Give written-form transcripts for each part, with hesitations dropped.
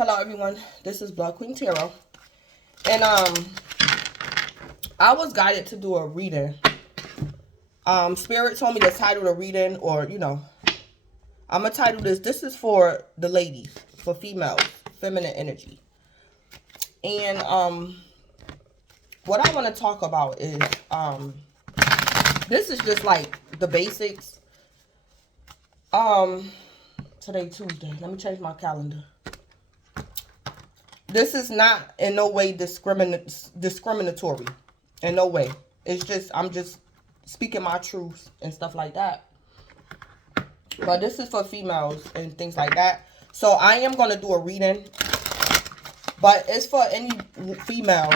Hello everyone, this is Blood Queen Tarot, and I was guided to do a reading. Spirit told me to title the reading, or I'm gonna title this is for the ladies, for females, feminine energy. And what I want to talk about is this is just like the basics. Today Tuesday, let me change my calendar. This is not in no way discriminatory. In no way. It's just, I'm just speaking my truth and stuff like that. But this is for females and things like that. So I am going to do a reading. But it's for any female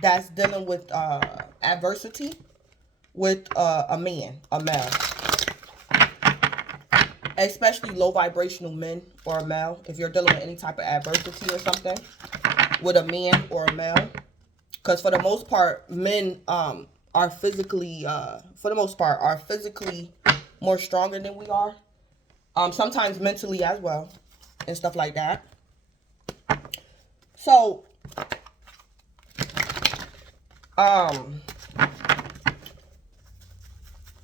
that's dealing with adversity with a man, a male. Especially low vibrational men or a male. If you're dealing with any type of adversity or something with a man or a male. Because for the most part, men are physically, more stronger than we are. Sometimes mentally as well. And stuff like that. So,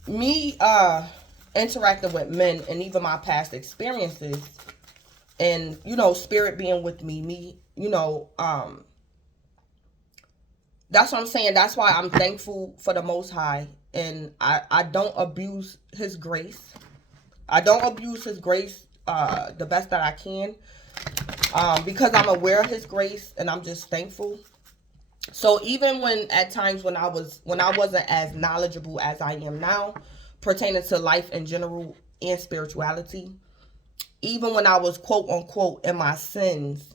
me interacting with men and even my past experiences and, spirit being with me, that's what I'm saying. That's why I'm thankful for the Most High. And I don't abuse His grace. I don't abuse His grace the best that I can. Because I'm aware of His grace and I'm just thankful. So even when at times when I wasn't as knowledgeable as I am now, pertaining to life in general and spirituality, even when I was quote unquote in my sins,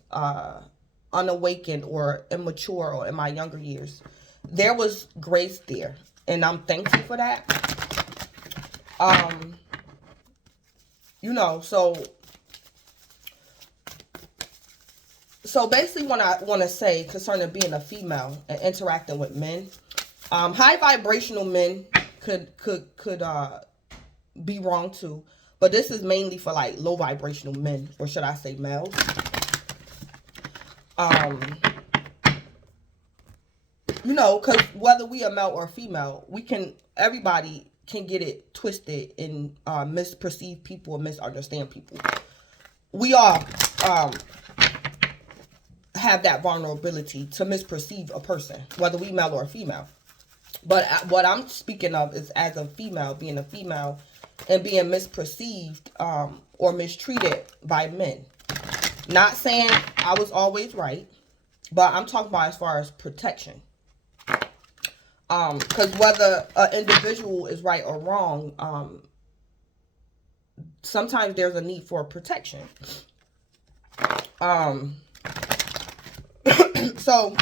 unawakened or immature or in my younger years, there was grace there, and I'm thankful for that. So basically what I want to say concerning being a female and interacting with men, high vibrational men could be wrong too, but this is mainly for like low vibrational men, or should I say males. Because whether we are male or female, everybody can get it twisted and misperceive people or misunderstand people. We all have that vulnerability to misperceive a person, whether we male or female. But what I'm speaking of is as a female, being a female and being misperceived or mistreated by men. Not saying I was always right, but I'm talking about as far as protection. Because whether an individual is right or wrong, sometimes there's a need for protection. So,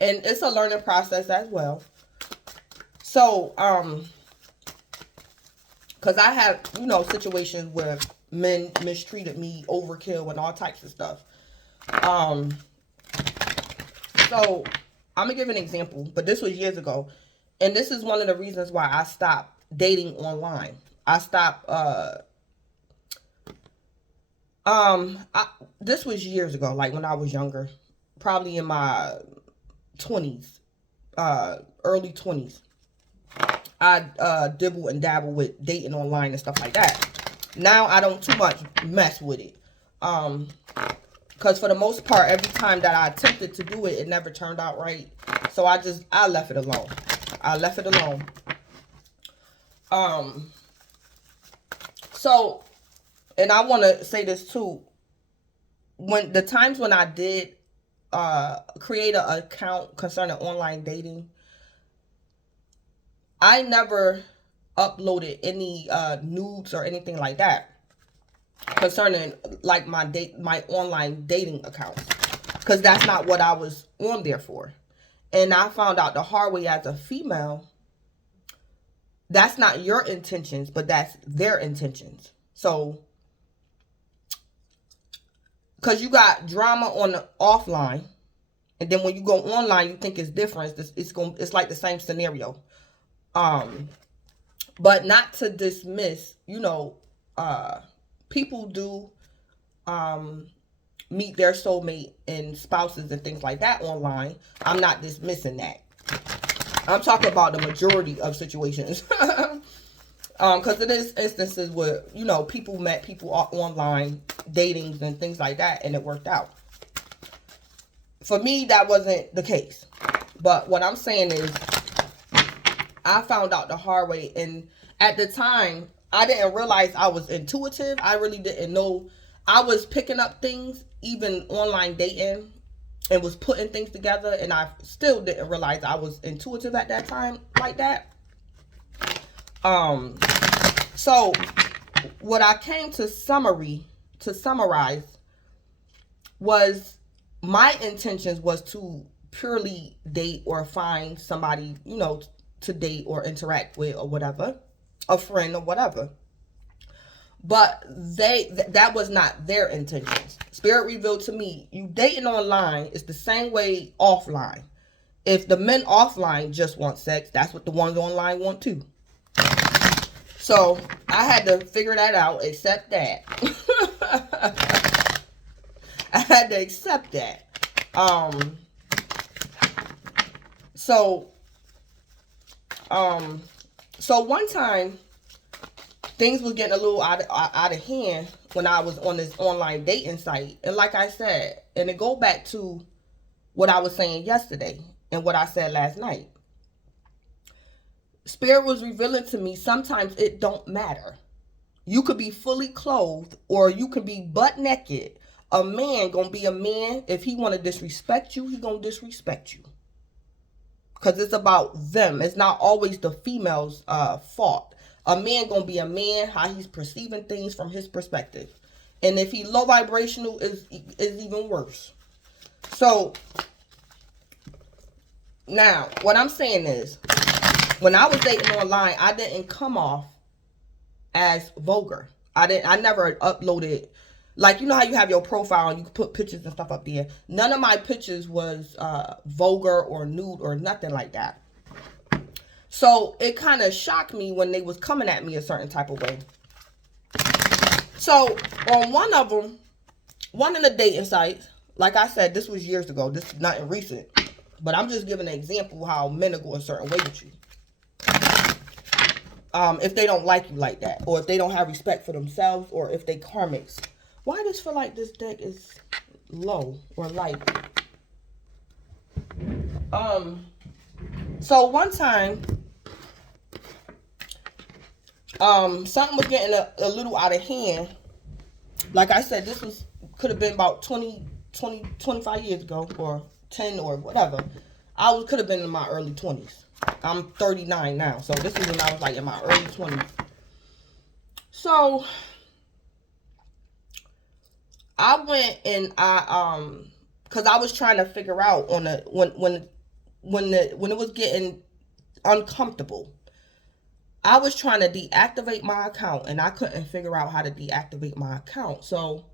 and it's a learning process as well. So, because I have, situations where men mistreated me, overkill, and all types of stuff. So, I'm going to give an example, but this was years ago. And this is one of the reasons why I stopped dating online. I stopped, this was years ago, like when I was younger. Probably in my 20s, early 20s. I dibble and dabble with dating online and stuff like that. Now I don't too much mess with it. Because for the most part, every time that I attempted to do it, it never turned out right. So I left it alone. So, and I want to say this too. When the times when I did create an account concerning online dating, I never uploaded any nudes or anything like that concerning like my online dating accounts, because that's not what I was on there for. And I found out the hard way as a female, that's not your intentions, but that's their intentions. So, because you got drama on the offline, and then when you go online, you think it's different. It's like the same scenario. But not to dismiss, people do meet their soulmate and spouses and things like that online. I'm not dismissing that. I'm talking about the majority of situations. Because it is instances where, you know, people met people online, datings and things like that, and it worked out. For me, that wasn't the case. But what I'm saying is, I found out the hard way. And at the time, I didn't realize I was intuitive. I really didn't know. I was picking up things, even online dating, and was putting things together. And I still didn't realize I was intuitive at that time like that. So what I came to summarize was my intentions was to purely date or find somebody, you know, to date or interact with or whatever, a friend or whatever. But that was not their intentions. Spirit revealed to me, you dating online is the same way offline. If the men offline just want sex, that's what the ones online want too. So I had to figure that out, accept that. I had to accept that. So one time things was getting a little out of hand when I was on this online dating site. And like I said, and it go back to what I was saying yesterday and what I said last night. Spirit was revealing to me sometimes it don't matter. You could be fully clothed or you could be butt naked. A man gonna be a man. If he want to disrespect you, he gonna disrespect you. Because it's about them. It's not always the female's fault. A man gonna be a man, how he's perceiving things from his perspective. And if he low vibrational, is even worse. So, now, what I'm saying is, when I was dating online, I didn't come off as vulgar. I never uploaded, like, you know how you have your profile and you can put pictures and stuff up there. None of my pictures was vulgar or nude or nothing like that. So it kind of shocked me when they was coming at me a certain type of way. So on one of the dating sites, like I said, this was years ago. This is nothing recent. But I'm just giving an example how men are going a certain way with you. If they don't like you like that, or if they don't have respect for themselves, or if they karmics. Why does this feel like this deck is low or light? So one time, something was getting a little out of hand. Like I said, this could have been about 25 years ago, or 10 or whatever. Could have been in my early 20s. I'm 39 now, so this is when I was like in my early 20s. So I went and because I was trying to figure out when it was getting uncomfortable. I was trying to deactivate my account and I couldn't figure out how to deactivate my account. So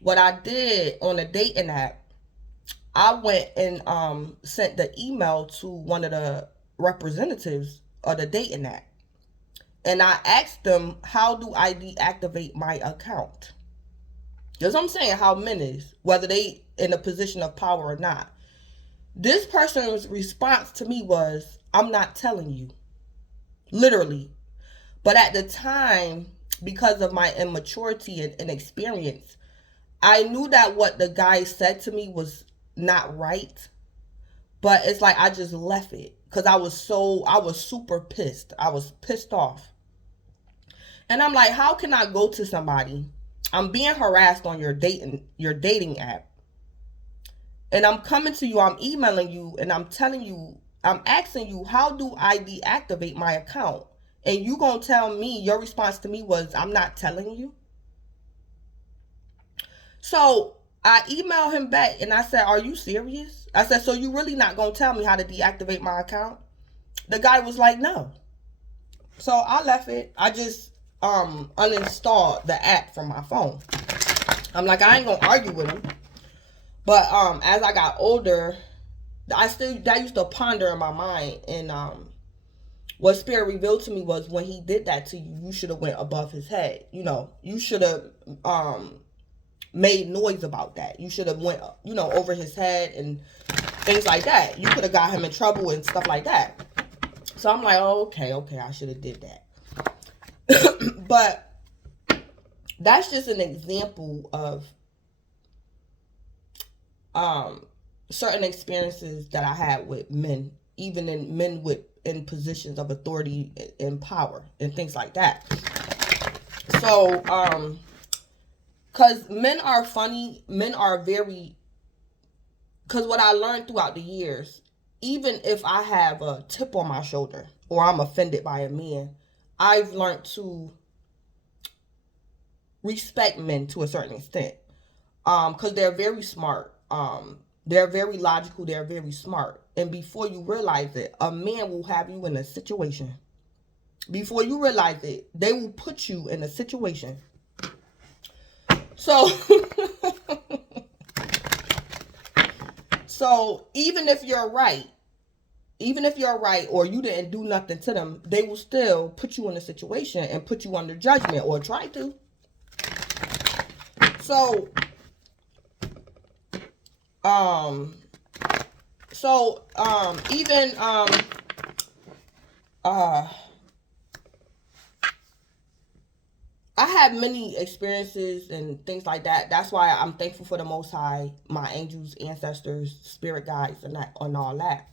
what I did on a dating app, I went and sent the email to one of the representatives of the dating app. And I asked them, how do I deactivate my account? Because I'm saying how men is, whether they in a position of power or not. This person's response to me was, I'm not telling you. Literally. But at the time, because of my immaturity and inexperience, I knew that what the guy said to me was not right. But it's like I just left it. Because I was super pissed. I was pissed off. And I'm like, how can I go to somebody? I'm being harassed on your dating app. And I'm coming to you, I'm emailing you, and I'm telling you, I'm asking you, how do I deactivate my account? And you gonna tell me, your response to me was, I'm not telling you? So I emailed him back and I said, are you serious? I said, so you really not gonna tell me how to deactivate my account? The guy was like, no. So I left it. I just uninstalled the app from my phone. I'm like, I ain't gonna argue with him. But as I got older, that used to ponder in my mind. And what Spirit revealed to me was, when he did that to you, you should have went above his head. You know, you should have made noise about that. You should have went, over his head and things like that. You could have got him in trouble and stuff like that. So I'm like, oh, okay, I should have did that. But that's just an example of certain experiences that I had with men, even in men in positions of authority and power and things like that. So, because men are funny, men are very, because what I learned throughout the years, even if I have a tip on my shoulder or I'm offended by a man, I've learned to respect men to a certain extent, because they're very smart. They're very logical. They're very smart. And before you realize it, a man will have you in a situation. Before you realize it, they will put you in a situation. So, so even if you're right, or you didn't do nothing to them, they will still put you in a situation and put you under judgment, or try to. So, even, I have many experiences and things like that. That's why I'm thankful for the Most High, my angels, ancestors, spirit guides, and all that.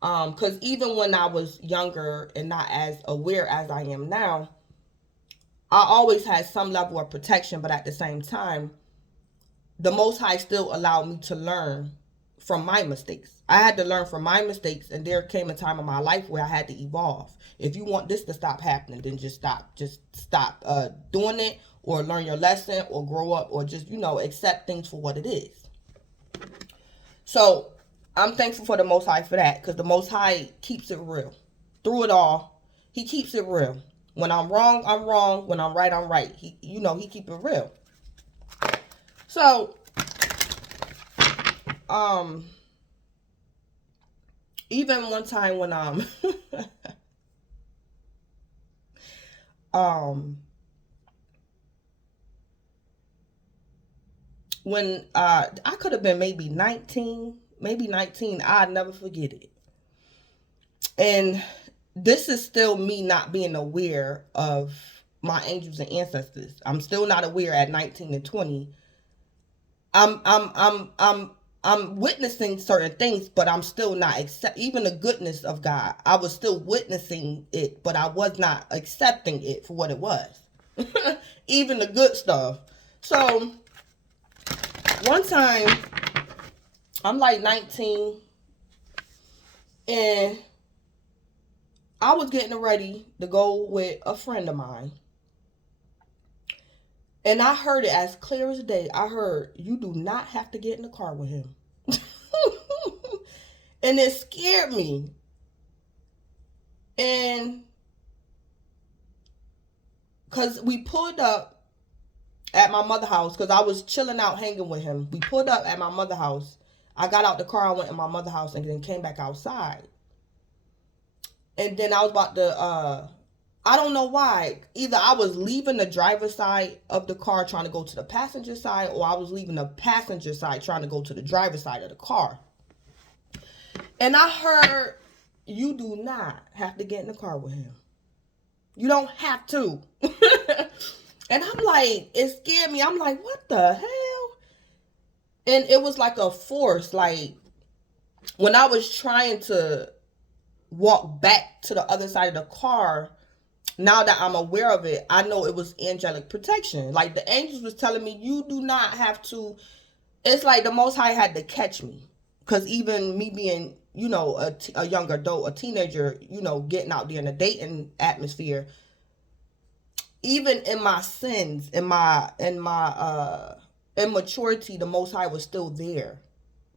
Because even when I was younger and not as aware as I am now, I always had some level of protection, but at the same time, the Most High still allowed me to learn from my mistakes. I had to learn from my mistakes, and there came a time in my life where I had to evolve. If you want this to stop happening, then just stop. Just stop doing it, or learn your lesson, or grow up, or just, accept things for what it is. So, I'm thankful for the Most High for that, because the Most High keeps it real. Through it all, He keeps it real. When I'm wrong, I'm wrong. When I'm right. He keep it real. So, even one time when when I could have been maybe 19, I'd never forget it. And this is still me not being aware of my angels and ancestors. I'm still not aware at 19 and 20. I'm witnessing certain things, but I'm still not even the goodness of God. I was still witnessing it, but I was not accepting it for what it was. Even the good stuff. So, one time, I'm like 19, and I was getting ready to go with a friend of mine. And I heard it as clear as day. I heard, you do not have to get in the car with him. And it scared me. And because we pulled up at my mother's house, because I was chilling out, hanging with him. We pulled up at my mother's house. I got out the car, I went in my mother's house, and then came back outside. And then I was about to, I don't know why. Either I was leaving the driver's side of the car trying to go to the passenger side, or I was leaving the passenger side trying to go to the driver's side of the car. And I heard, you do not have to get in the car with him. You don't have to. And I'm like, it scared me. I'm like, what the hell? And it was like a force. Like, when I was trying to walk back to the other side of the car, now that I'm aware of it, I know it was angelic protection. Like, the angels was telling me, you do not have to. It's like the Most High had to catch me. Because even me being, a young adult, a teenager, getting out there in a dating atmosphere, even in my sins, in my immaturity, the Most High was still there,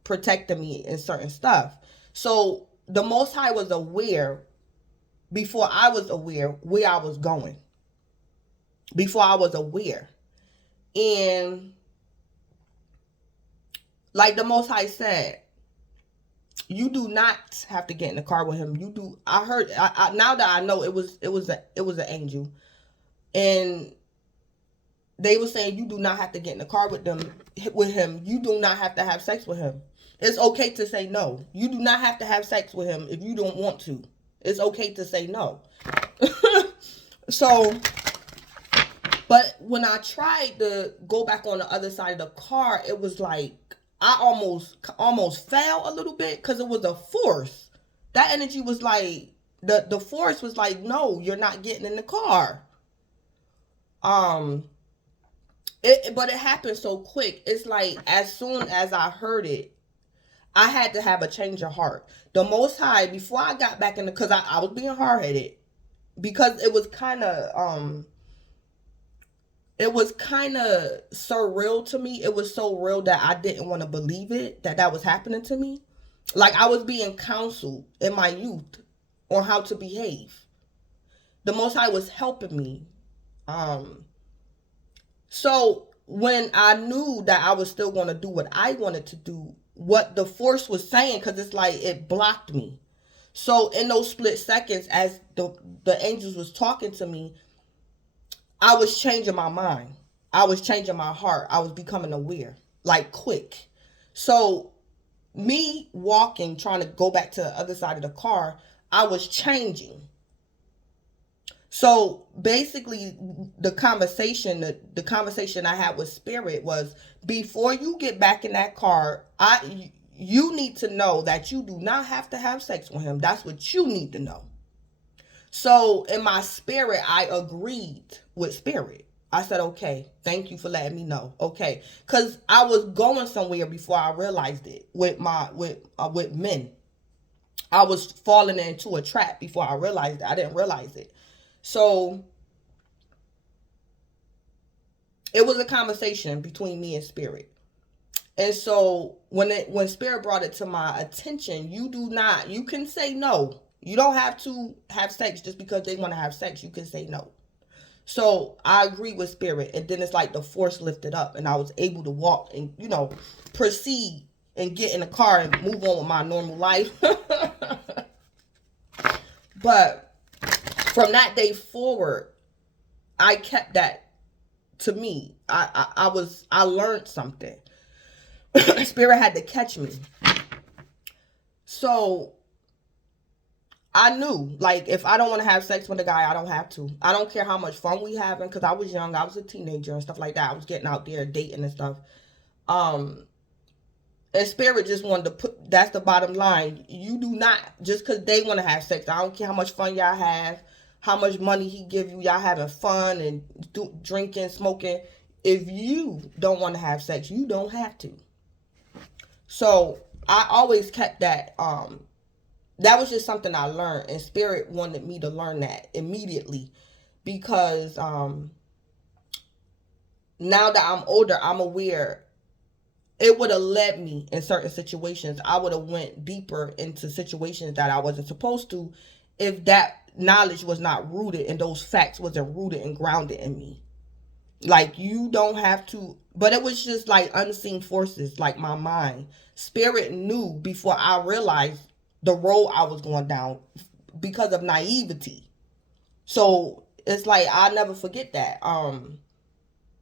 protecting me in certain stuff. So the Most High was aware before I was aware where I was going. Before I was aware. And like the Most High said, you do not have to get in the car with him. You do. I heard. Now that I know, it was an angel, and they were saying you do not have to get in the car with him. You do not have to have sex with him. It's okay to say no. You do not have to have sex with him if you don't want to. It's okay to say no. So, but when I tried to go back on the other side of the car, it was like I almost fell a little bit because it was a force. That energy was like, the force was like, no, you're not getting in the car. But it happened so quick. It's like as soon as I heard it, I had to have a change of heart. The Most High, before I got back in the, because I was being hard-headed, because it was kind of surreal to me. It was so real that I didn't want to believe it, that was happening to me. Like I was being counseled in my youth on how to behave. The Most High was helping me. So when I knew that I was still going to do what I wanted to do, what the force was saying, because it's like it blocked me. So in those split seconds, as the angels was talking to me, I was changing my mind. I was changing my heart. I was becoming aware, like quick. So me walking, trying to go back to the other side of the car, I was changing. So basically the conversation I had with Spirit was, before you get back in that car, you need to know that you do not have to have sex with him. That's what you need to know. So in my spirit, I agreed with Spirit. I said, okay, thank you for letting me know. Okay. Because I was going somewhere before I realized it with men. I was falling into a trap before I realized it. I didn't realize it. So it was a conversation between me and Spirit. And so when Spirit brought it to my attention, you can say no. You don't have to have sex just because they want to have sex. You can say no. So I agree with Spirit. And then it's like the force lifted up and I was able to walk and, proceed and get in the car and move on with my normal life. But from that day forward, I kept that to me. I learned something. Spirit had to catch me. So I knew, like, if I don't want to have sex with a guy, I don't have to. I don't care how much fun we having, because I was young. I was a teenager and stuff like that. I was getting out there dating and stuff. And Spirit just wanted to put, that's the bottom line. You do not, just because they want to have sex. I don't care how much fun y'all have, how much money he give you, y'all having fun and drinking, smoking. If you don't want to have sex, you don't have to. So I always kept that. That was just something I learned, and Spirit wanted me to learn that immediately, because now that I'm older, I'm aware it would have led me in certain situations. I would have went deeper into situations that I wasn't supposed to, if that knowledge was not rooted and those facts wasn't rooted and grounded in me. Like, you don't have to, but it was just like unseen forces, like my mind. Spirit knew before I realized the road I was going down because of naivety. So it's like, I'll never forget that.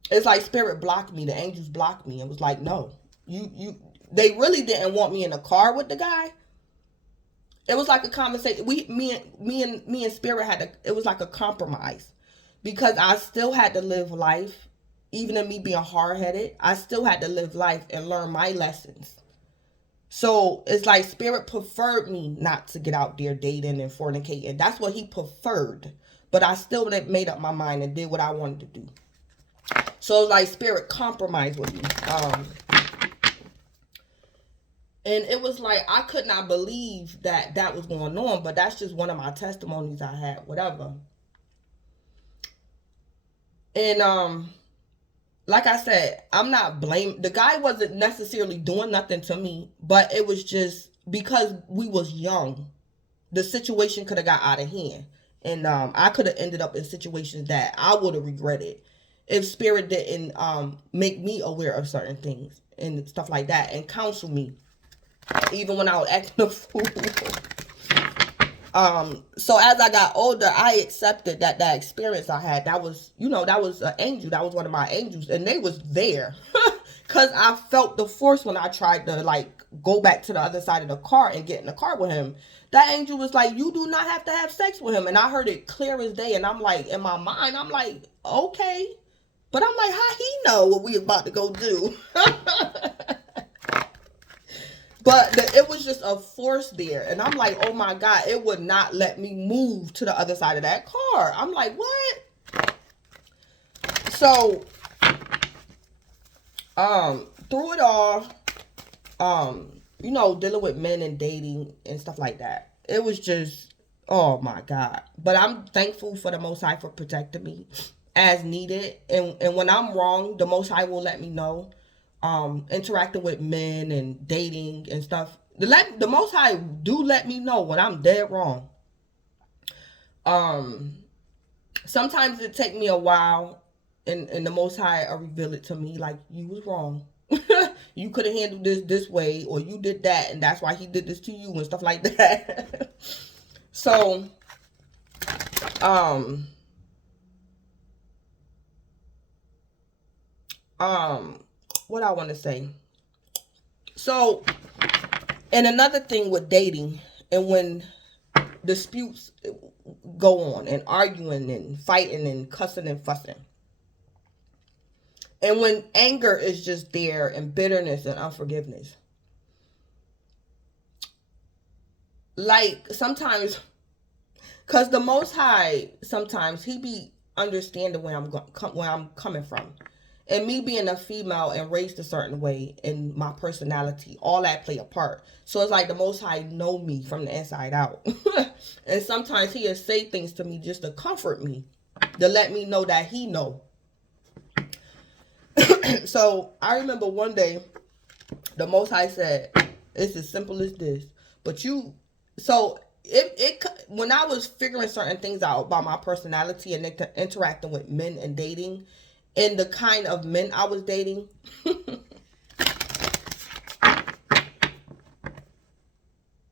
It's like Spirit blocked me. The angels blocked me and was like, no, they really didn't want me in a car with the guy. It was like a conversation. Me and Spirit it was like a compromise, because I still had to live life, even in me being hard-headed. I still had to live life and learn my lessons. So it's like Spirit preferred me not to get out there dating and fornicating. That's what he preferred. But I still made up my mind and did what I wanted to do. So it's like Spirit compromised with me. And it was like, I could not believe that was going on. But that's just one of my testimonies I had, whatever. And like I said, I'm not blaming. The guy wasn't necessarily doing nothing to me, but it was just because we was young. The situation could have got out of hand. And I could have ended up in situations that I would have regretted if Spirit didn't make me aware of certain things and stuff like that and counsel me, even when I was acting a fool. So as I got older, I accepted that that experience I had, that was, you know, that was an angel. That was one of my angels, and they was there. Cause I felt the force when I tried to like go back to the other side of the car and get in the car with him. That angel was like, "You do not have to have sex with him," and I heard it clear as day. And I'm like, in my mind, I'm like, okay, but I'm like, how he know what we about to go do? But it was just a force there. And I'm like, oh my God, it would not let me move to the other side of that car. I'm like, what? So, through it all, you know, dealing with men and dating and stuff like that, it was just, oh my God. But I'm thankful for the Most High for protecting me as needed. And when I'm wrong, the Most High will let me know. Interacting with men and dating and stuff, the Most High do let me know when I'm dead wrong. Sometimes it take me a while, and the Most High reveal it to me, like, you was wrong. You could have handled this way, or you did that, and that's why he did this to you, and stuff like that. So, what I want to say. So, and another thing with dating, and when disputes go on, and arguing and fighting and cussing and fussing, and when anger is just there, and bitterness and unforgiveness, like sometimes, because the Most High, sometimes he be understanding where I'm coming from. And me being a female and raised a certain way, and my personality, all that play a part. So it's like the Most High know me from the inside out. And sometimes he'll say things to me just to comfort me, to let me know that he know. So I remember one day, the Most High said, it's as simple as this. But you, so when I was figuring certain things out about my personality and interacting with men and dating, and the kind of men I was dating,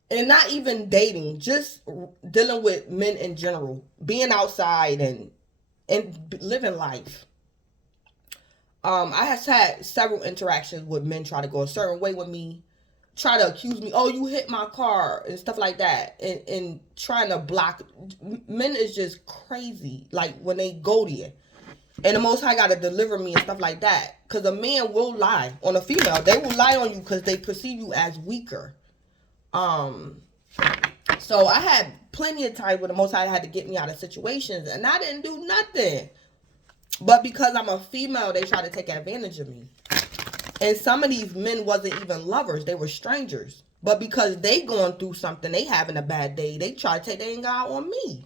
and not even dating, just dealing with men in general, being outside and living life. I have had several interactions with men try to go a certain way with me, try to accuse me, oh, you hit my car and stuff like that, and trying to block. Men is just crazy, like when they go there. And the Most High got to deliver me and stuff like that. Because a man will lie on a female. They will lie on you because they perceive you as weaker. So I had plenty of times where the Most High had to get me out of situations. And I didn't do nothing. But because I'm a female, they try to take advantage of me. And some of these men wasn't even lovers. They were strangers. But because they going through something, they having a bad day, they try to take their anger out on me.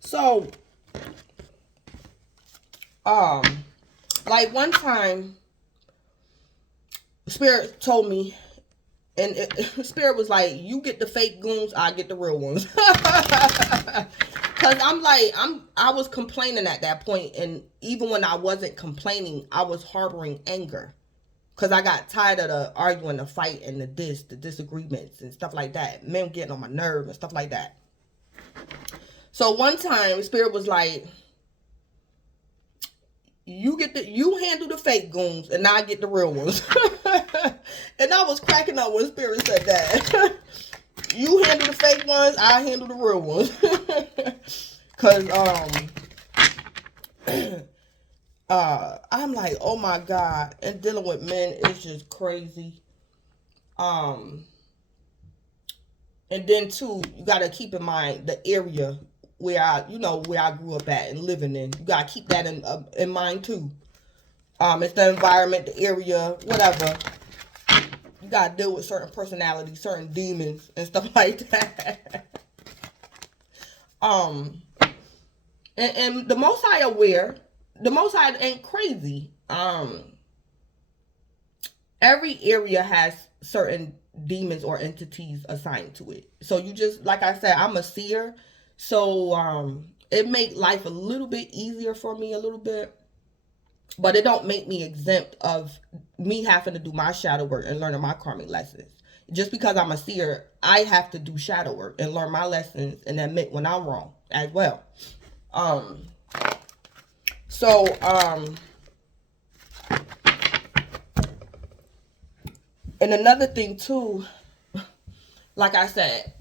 So, like one time, Spirit told me, and Spirit was like, you get the fake goons, I get the real ones. Cause I'm like, I was complaining at that point, and even when I wasn't complaining, I was harboring anger. Cause I got tired of the arguing, the fight, and the disagreements and stuff like that. Men getting on my nerve and stuff like that. So one time, Spirit was like, you handle the fake goons, and I get the real ones. And I was cracking up when Spirit said that. You handle the fake ones, I handle the real ones. Cause I'm like, oh my God, and dealing with men is just crazy. And then too, you gotta keep in mind the area where I grew up at and living in. You gotta keep that in mind too. It's the environment, the area, whatever. You gotta deal with certain personalities, certain demons, and stuff like that. And the Most High aware. The Most High ain't crazy. Every area has certain demons or entities assigned to it. So you just, like I said, I'm a seer. So it make life a little bit easier for me, a little bit. But it don't make me exempt of me having to do my shadow work and learning my karmic lessons. just because I'm a seer, I have to do shadow work and learn my lessons and admit when I'm wrong as well. Um, so, and another thing too, like I said,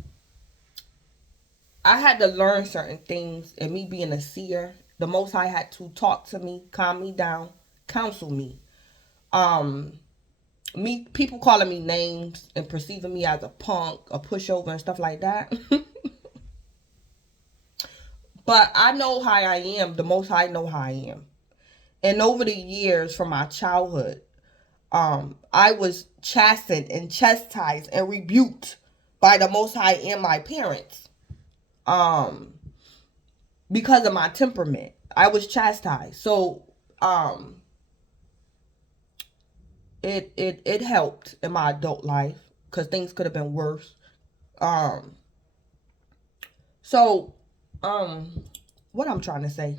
I had to learn certain things, and me being a seer, the Most High had to talk to me, calm me down, counsel me. Um, people calling me names and perceiving me as a punk, a pushover, and stuff like that. But I know how I am. The Most High know how I am. And over the years, from my childhood, I was chastened and chastised and rebuked by the Most High and my parents. Because of my temperament, I was chastised. So, it helped in my adult life because things could have been worse. So, what I'm trying to say.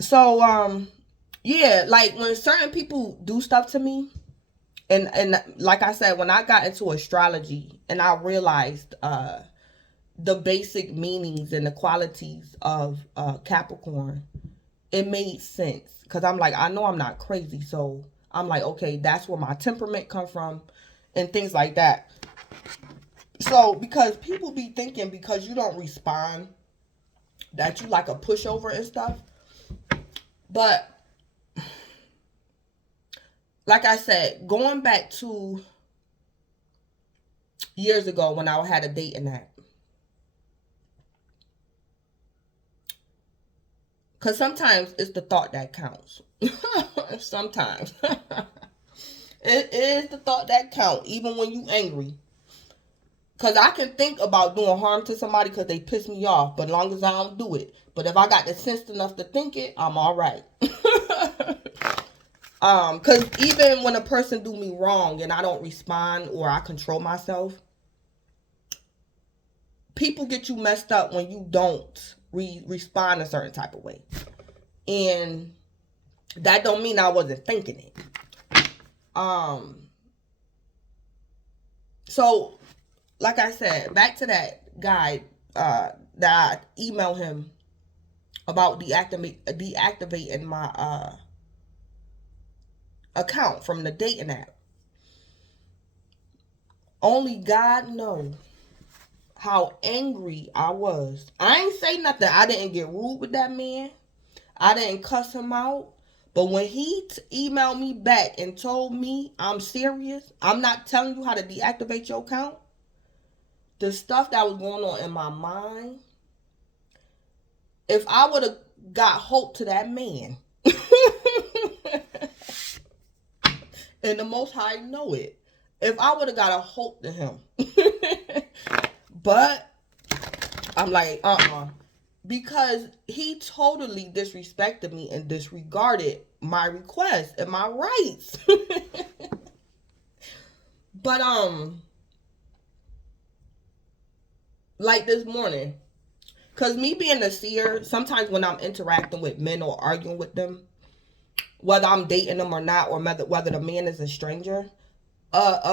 So, yeah, like when certain people do stuff to me, and like I said, when I got into astrology and I realized the basic meanings and the qualities of Capricorn, it made sense. Because I'm like, I know I'm not crazy. So I'm like, okay, that's where my temperament come from and things like that. So because people be thinking because you don't respond that you like a pushover and stuff. But like I said, going back to years ago when I had a dating app. Because sometimes it's the thought that counts. Sometimes. It is the thought that counts, even when you angry. Because I can think about doing harm to somebody because they piss me off, but as long as I don't do it. But if I got the sense enough to think it, I'm all right. Because even when a person do me wrong and I don't respond or I control myself, people get you messed up when you don't respond a certain type of way. And that don't mean I wasn't thinking it. So, like I said, back to that guy that I emailed him about deactivating my account from the dating app. Only God knows how angry I was. I ain't say nothing. I didn't get rude with that man. I didn't cuss him out. But when he emailed me back and told me I'm serious, I'm not telling you how to deactivate your account, the stuff that was going on in my mind, if I would have got hope to that man, and the Most High know it, if I would have got a hope to him, but I'm like, because he totally disrespected me and disregarded my request and my rights. But like this morning, because me being a seer, sometimes when I'm interacting with men or arguing with them, whether I'm dating them or not, or whether the man is a stranger,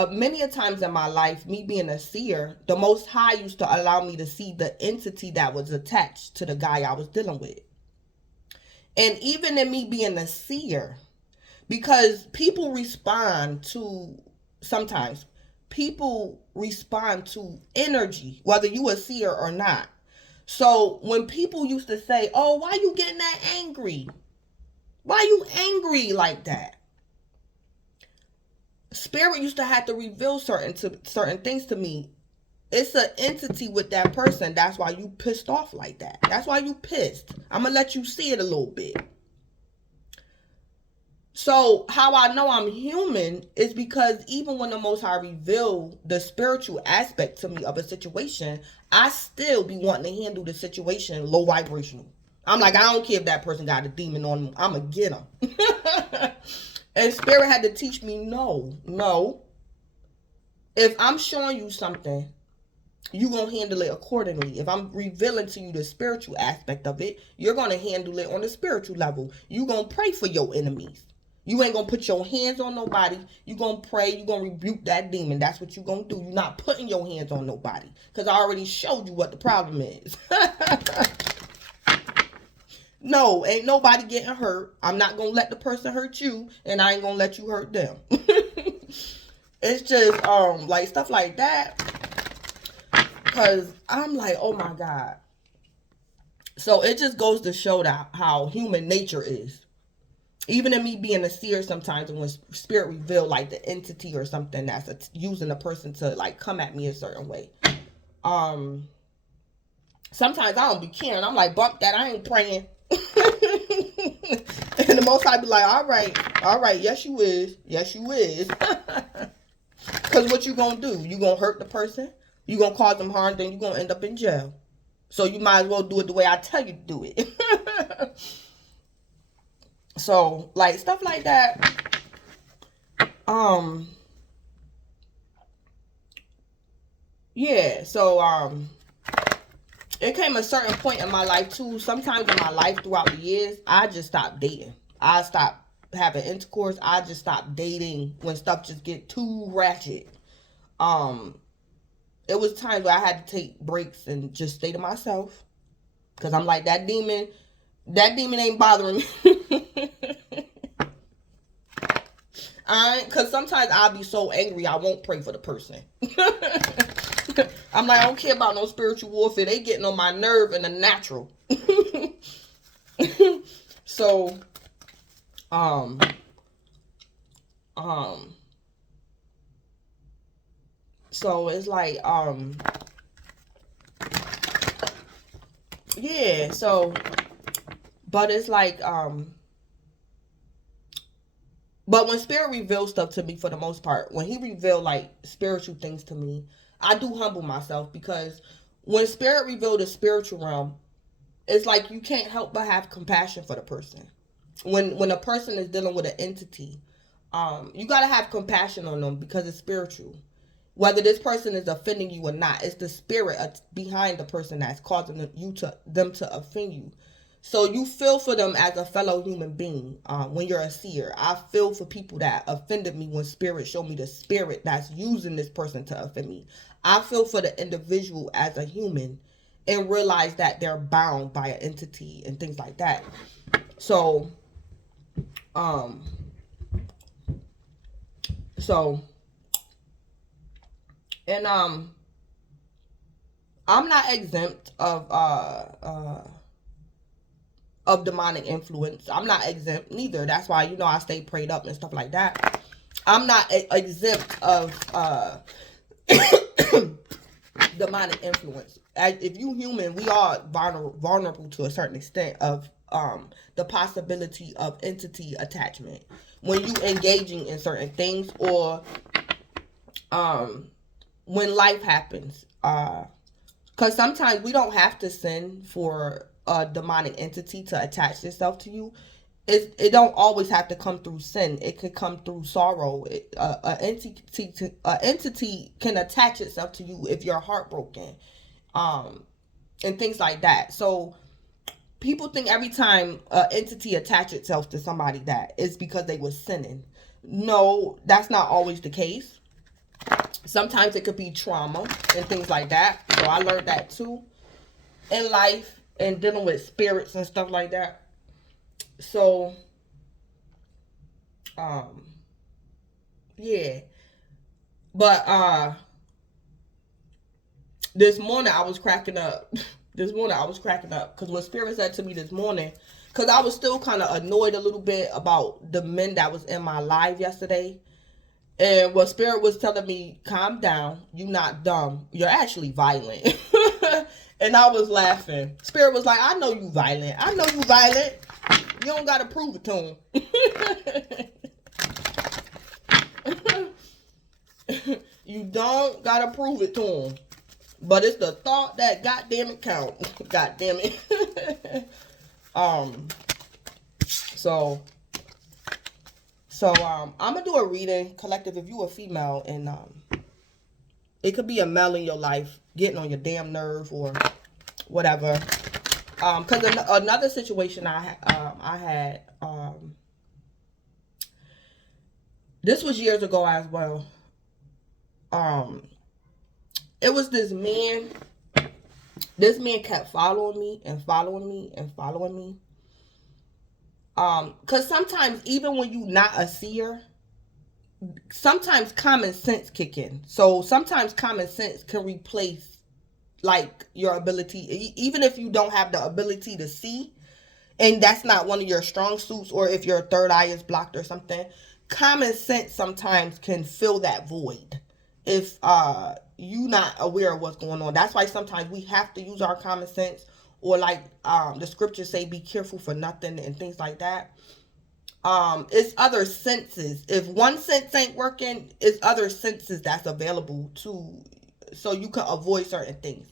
many a times in my life, me being a seer, the Most High used to allow me to see the entity that was attached to the guy I was dealing with. And even in me being a seer, because people respond to, sometimes people respond to energy, whether you a seer or not. So when people used to say, oh, why you getting that angry? Why you angry like that? Spirit used to have to reveal certain things to me. It's an entity with that person. That's why you pissed off like that. That's why you pissed. I'm going to let you see it a little bit. So how I know I'm human is because even when the Most High reveal the spiritual aspect to me of a situation, I still be wanting to handle the situation low vibrational. I'm like, I don't care if that person got a demon on them. I'm going to get them. And Spirit had to teach me, no. If I'm showing you something, you're going to handle it accordingly. If I'm revealing to you the spiritual aspect of it, you're going to handle it on the spiritual level. You're going to pray for your enemies. You ain't gonna put your hands on nobody. You gonna pray. You gonna rebuke that demon. That's what you gonna do. You're not putting your hands on nobody. Because I already showed you what the problem is. No, ain't nobody getting hurt. I'm not gonna let the person hurt you. And I ain't gonna let you hurt them. It's just, like, stuff like that. Because I'm like, oh my God. So it just goes to show that how human nature is. Even in me being a seer sometimes, when spirit reveal like the entity or something that's using a person to like come at me a certain way. Sometimes I don't be caring. I'm like, bump that, I ain't praying. And the Most High be like, all right, yes you is. Yes you is. Because what you gonna do? You gonna hurt the person? You gonna cause them harm, then you gonna end up in jail. So you might as well do it the way I tell you to do it. So, like, stuff like that. Yeah, so, it came a certain point in my life, too. Sometimes in my life throughout the years, I just stopped dating. I stopped having intercourse. I just stopped dating when stuff just get too ratchet. It was times where I had to take breaks and just stay to myself. Because I'm like, that demon ain't bothering me. Because sometimes I'll be so angry, I won't pray for the person. I'm like, I don't care about no spiritual warfare. They getting on my nerve in the natural. So, so it's like, yeah, so, but it's like, but when spirit reveals stuff to me, for the most part, when he revealed like spiritual things to me, I do humble myself, because when spirit revealed the spiritual realm, it's like you can't help but have compassion for the person. When a person is dealing with an entity, you gotta have compassion on them because it's spiritual. Whether this person is offending you or not, it's the spirit behind the person that's causing them to offend you. So you feel for them as a fellow human being. When you're a seer, I feel for people that offended me when spirit showed me the spirit that's using this person to offend me. I feel for the individual as a human and realize that they're bound by an entity and things like that. So, and I'm not exempt of demonic influence. I'm not exempt neither. That's why, I stay prayed up and stuff like that. I'm not exempt of demonic influence. If you human, we are vulnerable to a certain extent of the possibility of entity attachment when you engaging in certain things, or when life happens. Because sometimes we don't have to sin for a demonic entity to attach itself to you. It don't always have to come through sin. It could come through sorrow. An entity can attach itself to you if you're heartbroken, and things like that. So people think every time an entity attach itself to somebody that it's because they were sinning. No, that's not always the case. Sometimes it could be trauma and things like that. So I learned that too in life and dealing with spirits and stuff like that. So, yeah. But, this morning I was cracking up. Because what Spirit said to me this morning, because I was still kind of annoyed a little bit about the men that was in my live yesterday. And what Spirit was telling me, calm down. You're not dumb. You're actually violent. And I was laughing. Spirit was like, I know you violent. You don't got to prove it to him. You don't got to prove it to him. But it's the thought that goddamn it count. Goddamn it. So I'm going to do a reading, collective, if you a female, and it could be a male in your life getting on your damn nerve or whatever. Because another situation I had, This was years ago as well. It was this man. This man kept following me and following me and following me. Cause sometimes even when you not a seer, sometimes common sense kick in. So sometimes common sense can replace like your ability, even if you don't have the ability to see, and that's not one of your strong suits, or if your third eye is blocked or something. Common sense sometimes can fill that void if you not aware of what's going on. That's why sometimes we have to use our common sense, or like the scriptures say, be careful for nothing and things like that. It's other senses. If one sense ain't working, it's other senses that's available to, so you can avoid certain things.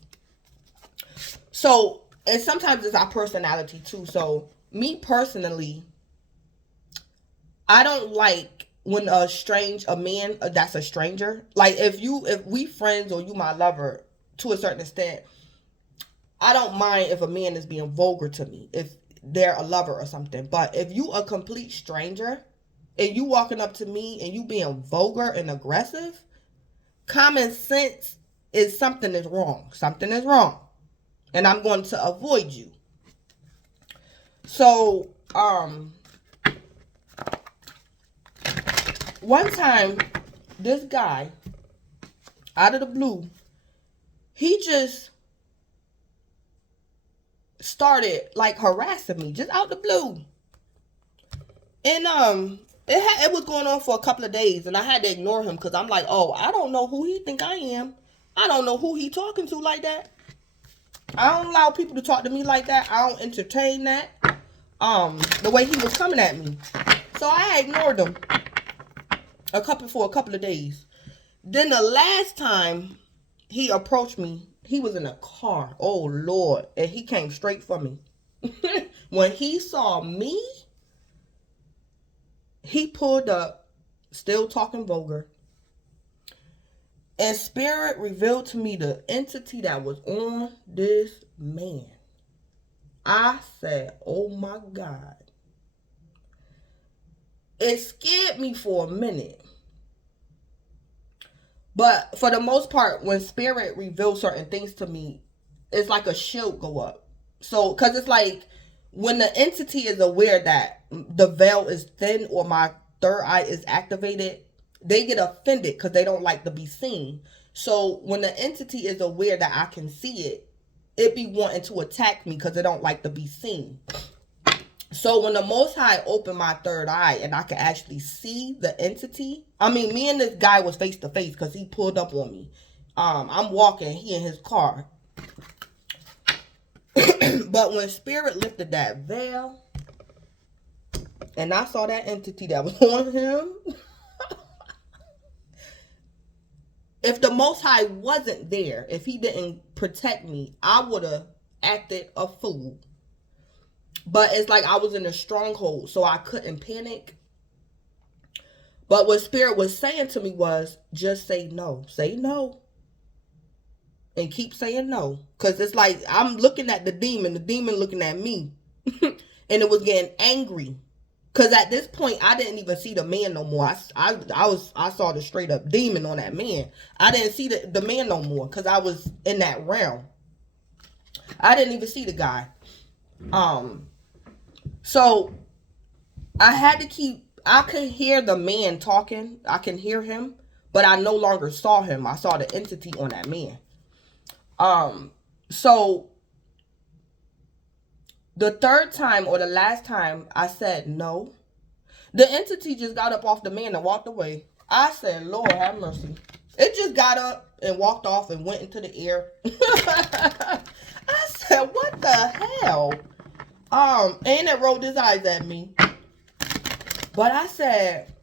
So, and sometimes it's our personality too. So me personally, I don't like when a man that's a stranger, like if we friends or you my lover to a certain extent, I don't mind if a man is being vulgar to me, if they're a lover or something. But if you a complete stranger and you walking up to me and you being vulgar and aggressive, common sense is something is wrong. Something is wrong. And I'm going to avoid you. So, one time, this guy, out of the blue, he just started like harassing me, just out the blue. And it was going on for a couple of days, and I had to ignore him because I'm like, oh, I don't know who he think I am. I don't know who he talking to like that. I don't allow people to talk to me like that. I don't entertain that. The way he was coming at me. So I ignored him for a couple of days. Then the last time he approached me, he was in a car. Oh Lord. And he came straight for me. When he saw me, he pulled up, still talking vulgar. And spirit revealed to me the entity that was on this man. I said, oh my God. It scared me for a minute. But for the most part, when spirit reveals certain things to me, it's like a shield go up. So, because it's like when the entity is aware that the veil is thin or my third eye is activated, they get offended because they don't like to be seen. So when the entity is aware that I can see it, it be wanting to attack me because they don't like to be seen. So when the Most High opened my third eye and I could actually see the entity, I mean, me and this guy was face to face because he pulled up on me. I'm walking, he in his car. But when spirit lifted that veil and I saw that entity that was on him, if the Most High wasn't there, if he didn't protect me, I would have acted a fool. But it's like I was in a stronghold, so I couldn't panic. But what spirit was saying to me was, just say no. Say no. And keep saying no. Because it's like I'm looking at the demon looking at me. And it was getting angry. Because at this point, I didn't even see the man no more. I saw the straight up demon on that man. I didn't see the man no more because I was in that realm. I didn't even see the guy. So I could hear the man talking. I can hear him, but I no longer saw him. I saw the entity on that man. So the third time or the last time I said no, the entity just got up off the man and walked away. I said, Lord have mercy. It just got up and walked off and went into the air. I said, what the hell? And it rolled his eyes at me. But I said,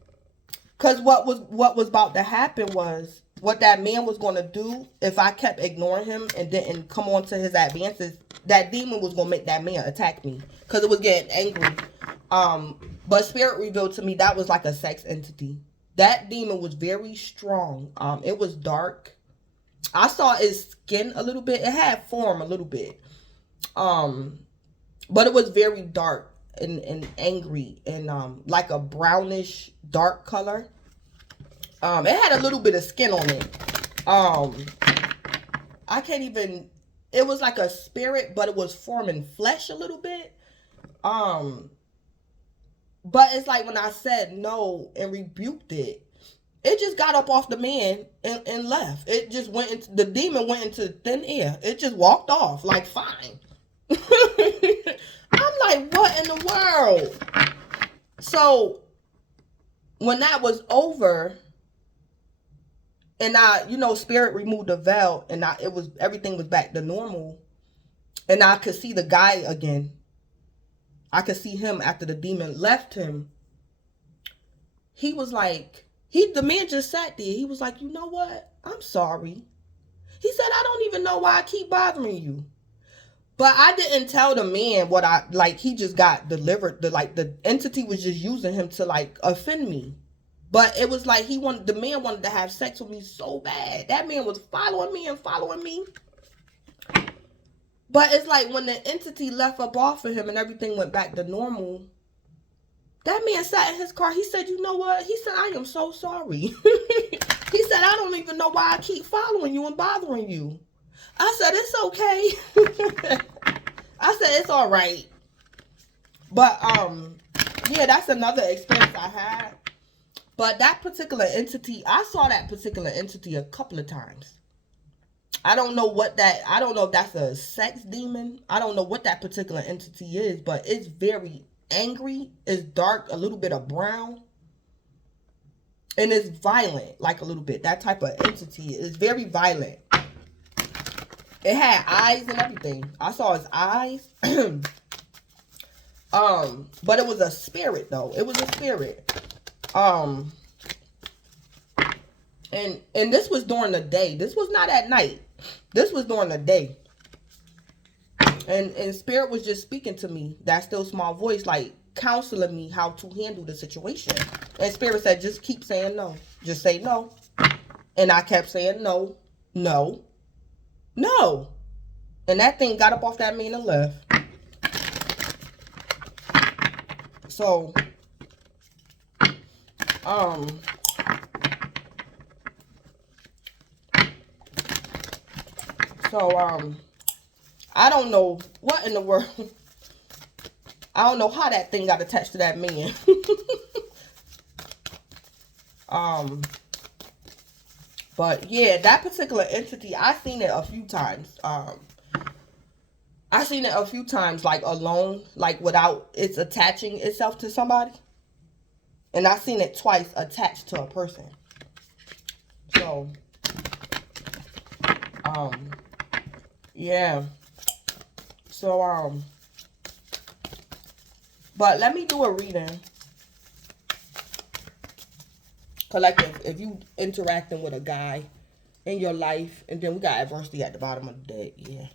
because what was about to happen was, what that man was going to do, if I kept ignoring him and didn't come on to his advances, that demon was going to make that man attack me. Because it was getting angry. But spirit revealed to me that was like a sex entity. That demon was very strong. It was dark. I saw its skin a little bit. It had form a little bit. But it was very dark and angry and like a brownish dark color. It had a little bit of skin on it. I can't even, it was like a spirit, but it was forming flesh a little bit. But it's like when I said no and rebuked it, it just got up off the man and left. It just went into, the demon went into thin air. It just walked off like, fine. I'm like, what in the world? So when that was over, and spirit removed the veil, and everything was back to normal, and I could see the guy again. I could see him after the demon left him. He was like, the man just sat there. He was like, you know what? I'm sorry. He said, I don't even know why I keep bothering you. But I didn't tell the man what he just got delivered. The entity was just using him to offend me. But it was like the man wanted to have sex with me so bad. That man was following me and following me. But it's like when the entity left up off of him and everything went back to normal, that man sat in his car. He said, you know what? He said, I am so sorry. He said, I don't even know why I keep following you and bothering you. I said, it's okay. I said, it's all right. But, yeah, that's another experience I had. But that particular entity, I saw that particular entity a couple of times. I don't know if that's a sex demon. I don't know what that particular entity is, but it's very angry. It's dark, a little bit of brown. And it's violent, like a little bit. That type of entity is very violent. It had eyes and everything. I saw his eyes. But it was a spirit though. It was a spirit. And this was during the day. This was not at night. This was during the day. And spirit was just speaking to me, that still small voice, like counseling me how to handle the situation. And spirit said, just keep saying no. Just say no. And I kept saying no, no, no. And that thing got up off that man and left. So, I don't know what in the world. I don't know how that thing got attached to that man. But yeah, that particular entity, I seen it a few times. I seen it a few times, like alone, like without it's attaching itself to somebody. And I seen it twice attached to a person. So, yeah. So, but let me do a reading. Collective, if you interacting with a guy in your life, and then we got adversity at the bottom of the deck, yeah.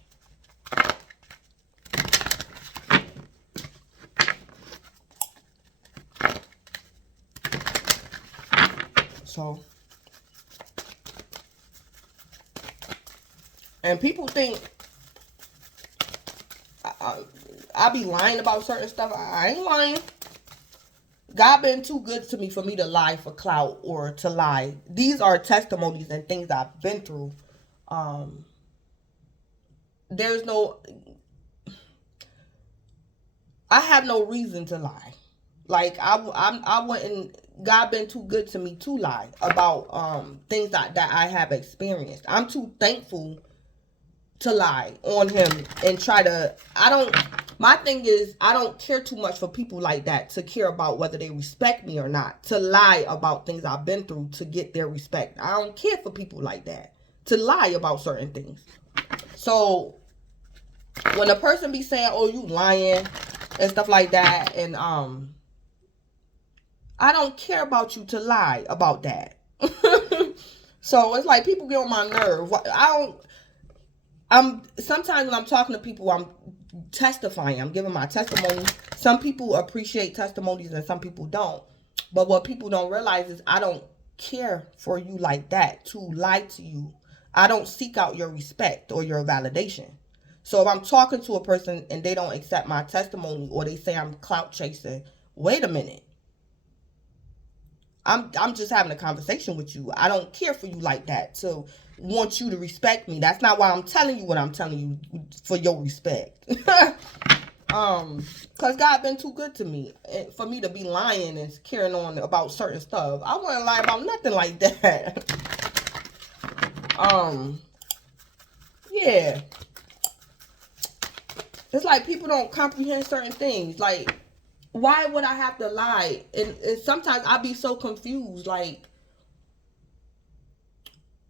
So, and people think I be lying about certain stuff. I ain't lying. God been too good to me for me to lie for clout or to lie. These are testimonies and things I've been through. There's no, I have no reason to lie. Like I wouldn't. God been too good to me to lie about things that I have experienced. I'm too thankful to lie on him and try to. My thing is, I don't care too much for people like that to care about whether they respect me or not. To lie about things I've been through to get their respect. I don't care for people like that to lie about certain things. So when a person be saying, "Oh, you lying," and stuff like that, and I don't care about you to lie about that. So it's like people get on my nerve. Sometimes when I'm talking to people, I'm testifying. I'm giving my testimony. Some people appreciate testimonies and some people don't. But what people don't realize is I don't care for you like that to lie to you. I don't seek out your respect or your validation. So if I'm talking to a person and they don't accept my testimony or they say I'm clout chasing, wait a minute. I'm just having a conversation with you. I don't care for you like that. So want you to respect me. That's not why I'm telling you what I'm telling you, for your respect. Cause God been too good to me for me to be lying and carrying on about certain stuff. I wouldn't lie about nothing like that. Yeah. It's like people don't comprehend certain things. Like, why would I have to lie? And sometimes I be so confused. Like,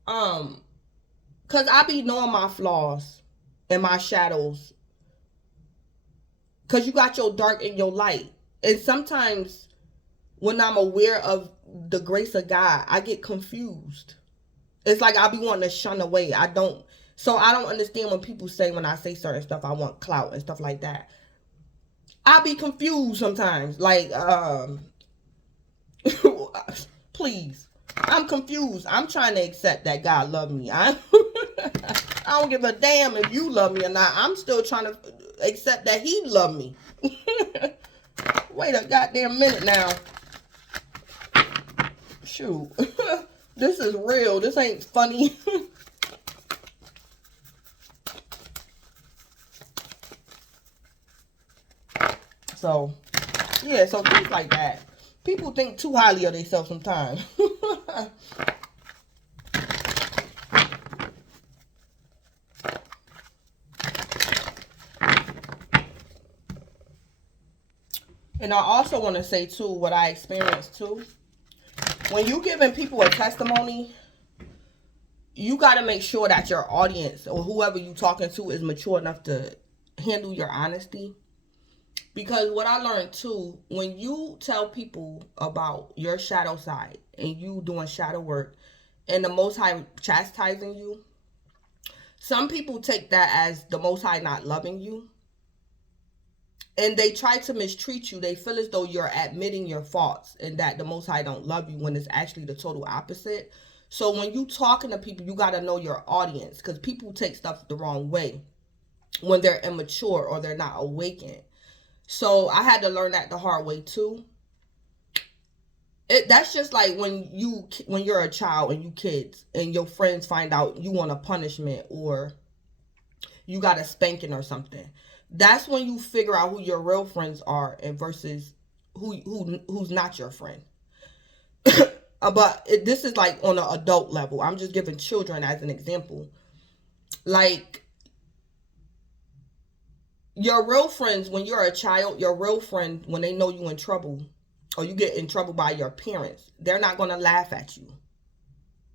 cause I be knowing my flaws and my shadows. Cause you got your dark and your light. And sometimes when I'm aware of the grace of God, I get confused. It's like I be wanting to shun away. So I don't understand when people say, when I say certain stuff, I want clout and stuff like that. I be confused sometimes. Like, please. I'm confused. I'm trying to accept that God love me. I don't give a damn if you love me or not. I'm still trying to accept that he love me. Wait a goddamn minute now. Shoot. This is real. This ain't funny. So, yeah, so things like that. People think too highly of themselves sometimes. And I also want to say, too, what I experienced, too. When you giving people a testimony, you got to make sure that your audience or whoever you talking to is mature enough to handle your honesty. Because what I learned, too, when you tell people about your shadow side and you doing shadow work and the Most High chastising you, some people take that as the Most High not loving you. And they try to mistreat you. They feel as though you're admitting your faults and that the Most High don't love you, when it's actually the total opposite. So when you talking to people, you got to know your audience, because people take stuff the wrong way when they're immature or they're not awakened. So I had to learn that the hard way too. That's just like when you're a child and you kids and your friends find out you want a punishment or you got a spanking or something. That's when you figure out who your real friends are and versus who's not your friend. But this is like on an adult level. I'm just giving children as an example. Like, your real friends, when you're a child, your real friend, when they know you in trouble or you get in trouble by your parents, they're not going to laugh at you.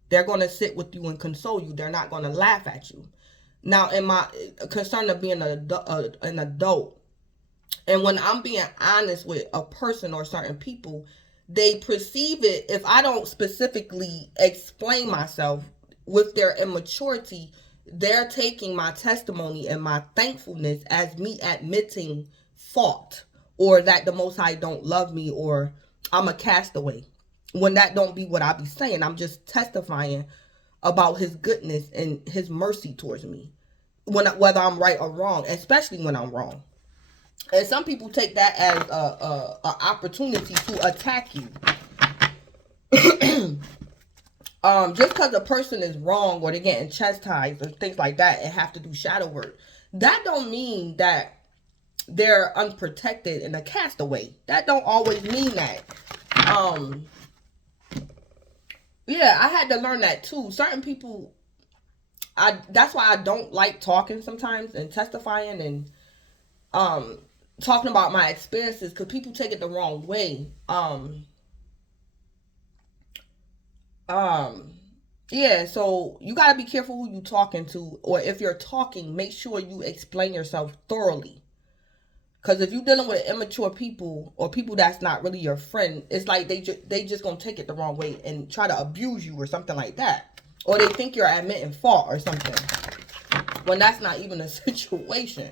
They're going to sit with you and console you. They're not going to laugh at you. Now, in my concern of being an adult, and when I'm being honest with a person or certain people, they perceive it, if I don't specifically explain myself with their immaturity, they're taking my testimony and my thankfulness as me admitting fault, or that the Most High don't love me, or I'm a castaway. When that don't be what I be saying. I'm just testifying about his goodness and his mercy towards me, whether I'm right or wrong, especially when I'm wrong. And some people take that as a opportunity to attack you. Just because a person is wrong or they're getting chastised or things like that and have to do shadow work, that don't mean that they're unprotected and a castaway. That don't always mean that. Yeah, I had to learn that too. Certain people, that's why I don't like talking sometimes and testifying and talking about my experiences, because people take it the wrong way. Yeah, so you got to be careful who you talking to, or if you're talking, make sure you explain yourself thoroughly. Because if you're dealing with immature people or people that's not really your friend, it's like they just going to take it the wrong way and try to abuse you or something like that. Or they think you're admitting fault or something, when that's not even a situation.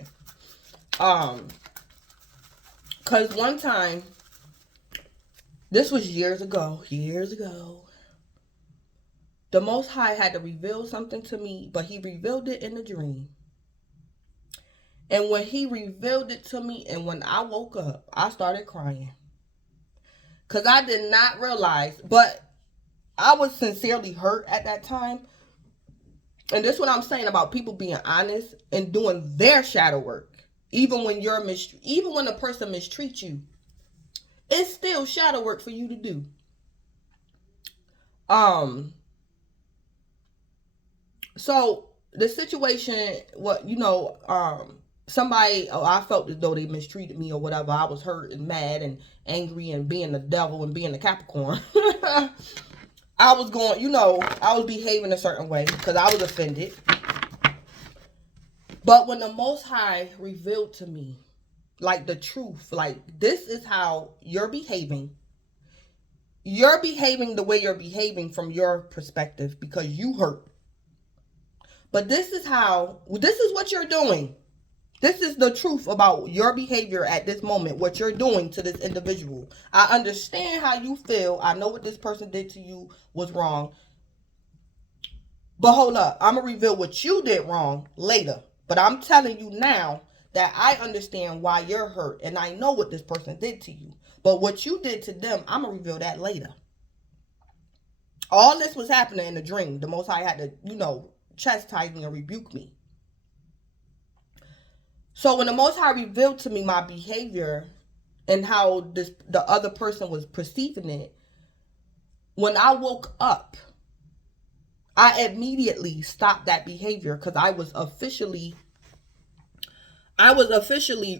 Because one time, this was years ago, the Most High had to reveal something to me, but he revealed it in a dream. And when he revealed it to me and when I woke up, I started crying. Because I did not realize, but I was sincerely hurt at that time. And this is what I'm saying about people being honest and doing their shadow work. Even when even when a person mistreats you, it's still shadow work for you to do. So the situation, somebody, I felt as though they mistreated me or whatever. I was hurt and mad and angry and being the devil and being the Capricorn. I was I was behaving a certain way because I was offended. But when the Most High revealed to me, like, the truth, like, this is how you're behaving. You're behaving the way you're behaving from your perspective because you hurt. But this is what you're doing. This is the truth about your behavior at this moment, what you're doing to this individual. I understand how you feel. I know what this person did to you was wrong. But hold up, I'm going to reveal what you did wrong later. But I'm telling you now that I understand why you're hurt and I know what this person did to you. But what you did to them, I'm going to reveal that later. All this was happening in a dream. The Most High had to, chastise me and rebuke me. So when the Most High revealed to me my behavior and how the other person was perceiving it, when I woke up, I immediately stopped that behavior because I was officially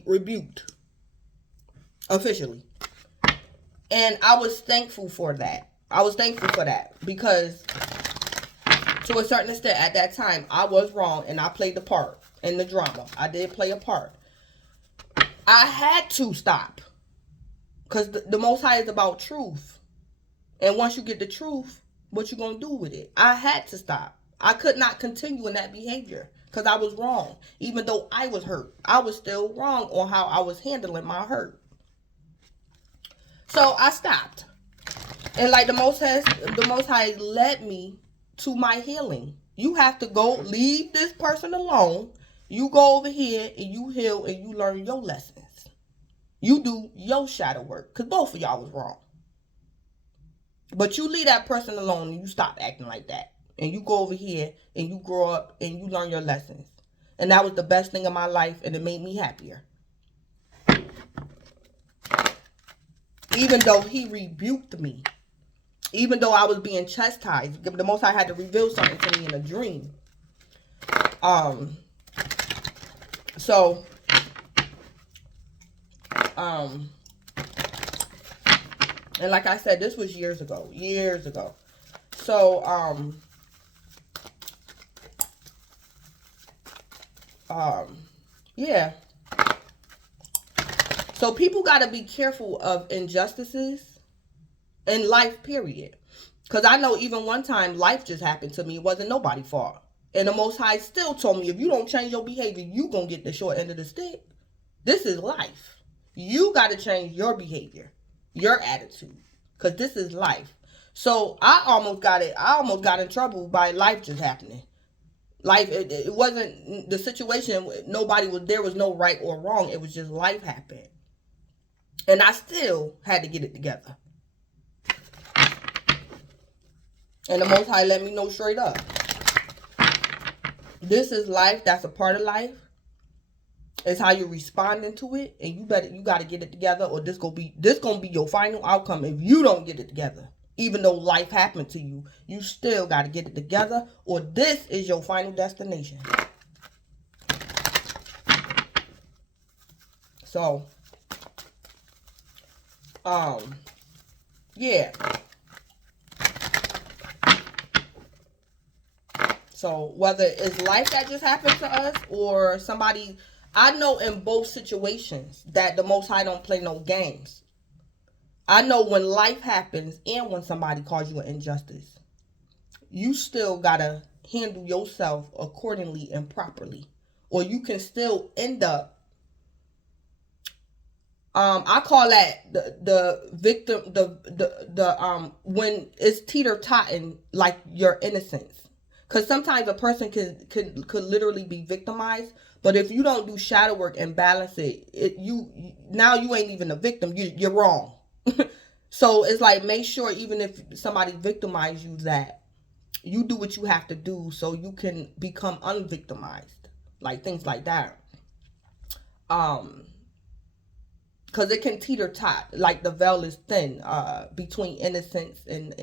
rebuked. Officially. And I was thankful for that. Because to a certain extent at that time, I was wrong and I played the part in the drama. I did play a part. I had to stop. Because the Most High is about truth. And once you get the truth, what you going to do with it? I had to stop. I could not continue in that behavior. Because I was wrong. Even though I was hurt. I was still wrong on how I was handling my hurt. So I stopped. And like the Most High led me to my healing. You have to go leave this person alone. You go over here and you heal and you learn your lessons. You do your shadow work. Because both of y'all was wrong. But you leave that person alone and you stop acting like that. And you go over here and you grow up and you learn your lessons. And that was the best thing in my life and it made me happier. Even though he rebuked me. Even though I was being chastised. The Most High had to reveal something to me in a dream. And like I said, this was years ago. So, yeah. So people got to be careful of injustices in life, period. Because I know even one time life just happened to me. It wasn't nobody's fault. And the Most High still told me, if you don't change your behavior, you going to get the short end of the stick. This is life. You got to change your behavior, your attitude. Because this is life. So I almost got in trouble by life just happening. Life, it wasn't the situation. There was no right or wrong. It was just life happened. And I still had to get it together. And the Most High let me know straight up. This is life. That's a part of life. It's how you're responding to it. And you got to get it together, or this gonna be your final outcome if you don't get it together. Even though life happened to you, you still got to get it together, or this is your final destination. So, yeah. So whether it's life that just happened to us or somebody, I know in both situations that the Most High don't play no games. I know when life happens and when somebody calls you an injustice, you still gotta handle yourself accordingly and properly, or you can still end up. I call that the victim, when it's teeter-totting, like your innocence. Because sometimes a person could literally be victimized, but if you don't do shadow work and balance it, you ain't even a victim. You're wrong. So it's like, make sure even if somebody victimizes you, that you do what you have to do so you can become unvictimized. Like things like that. Because it can teeter tot, like the veil is thin between innocence and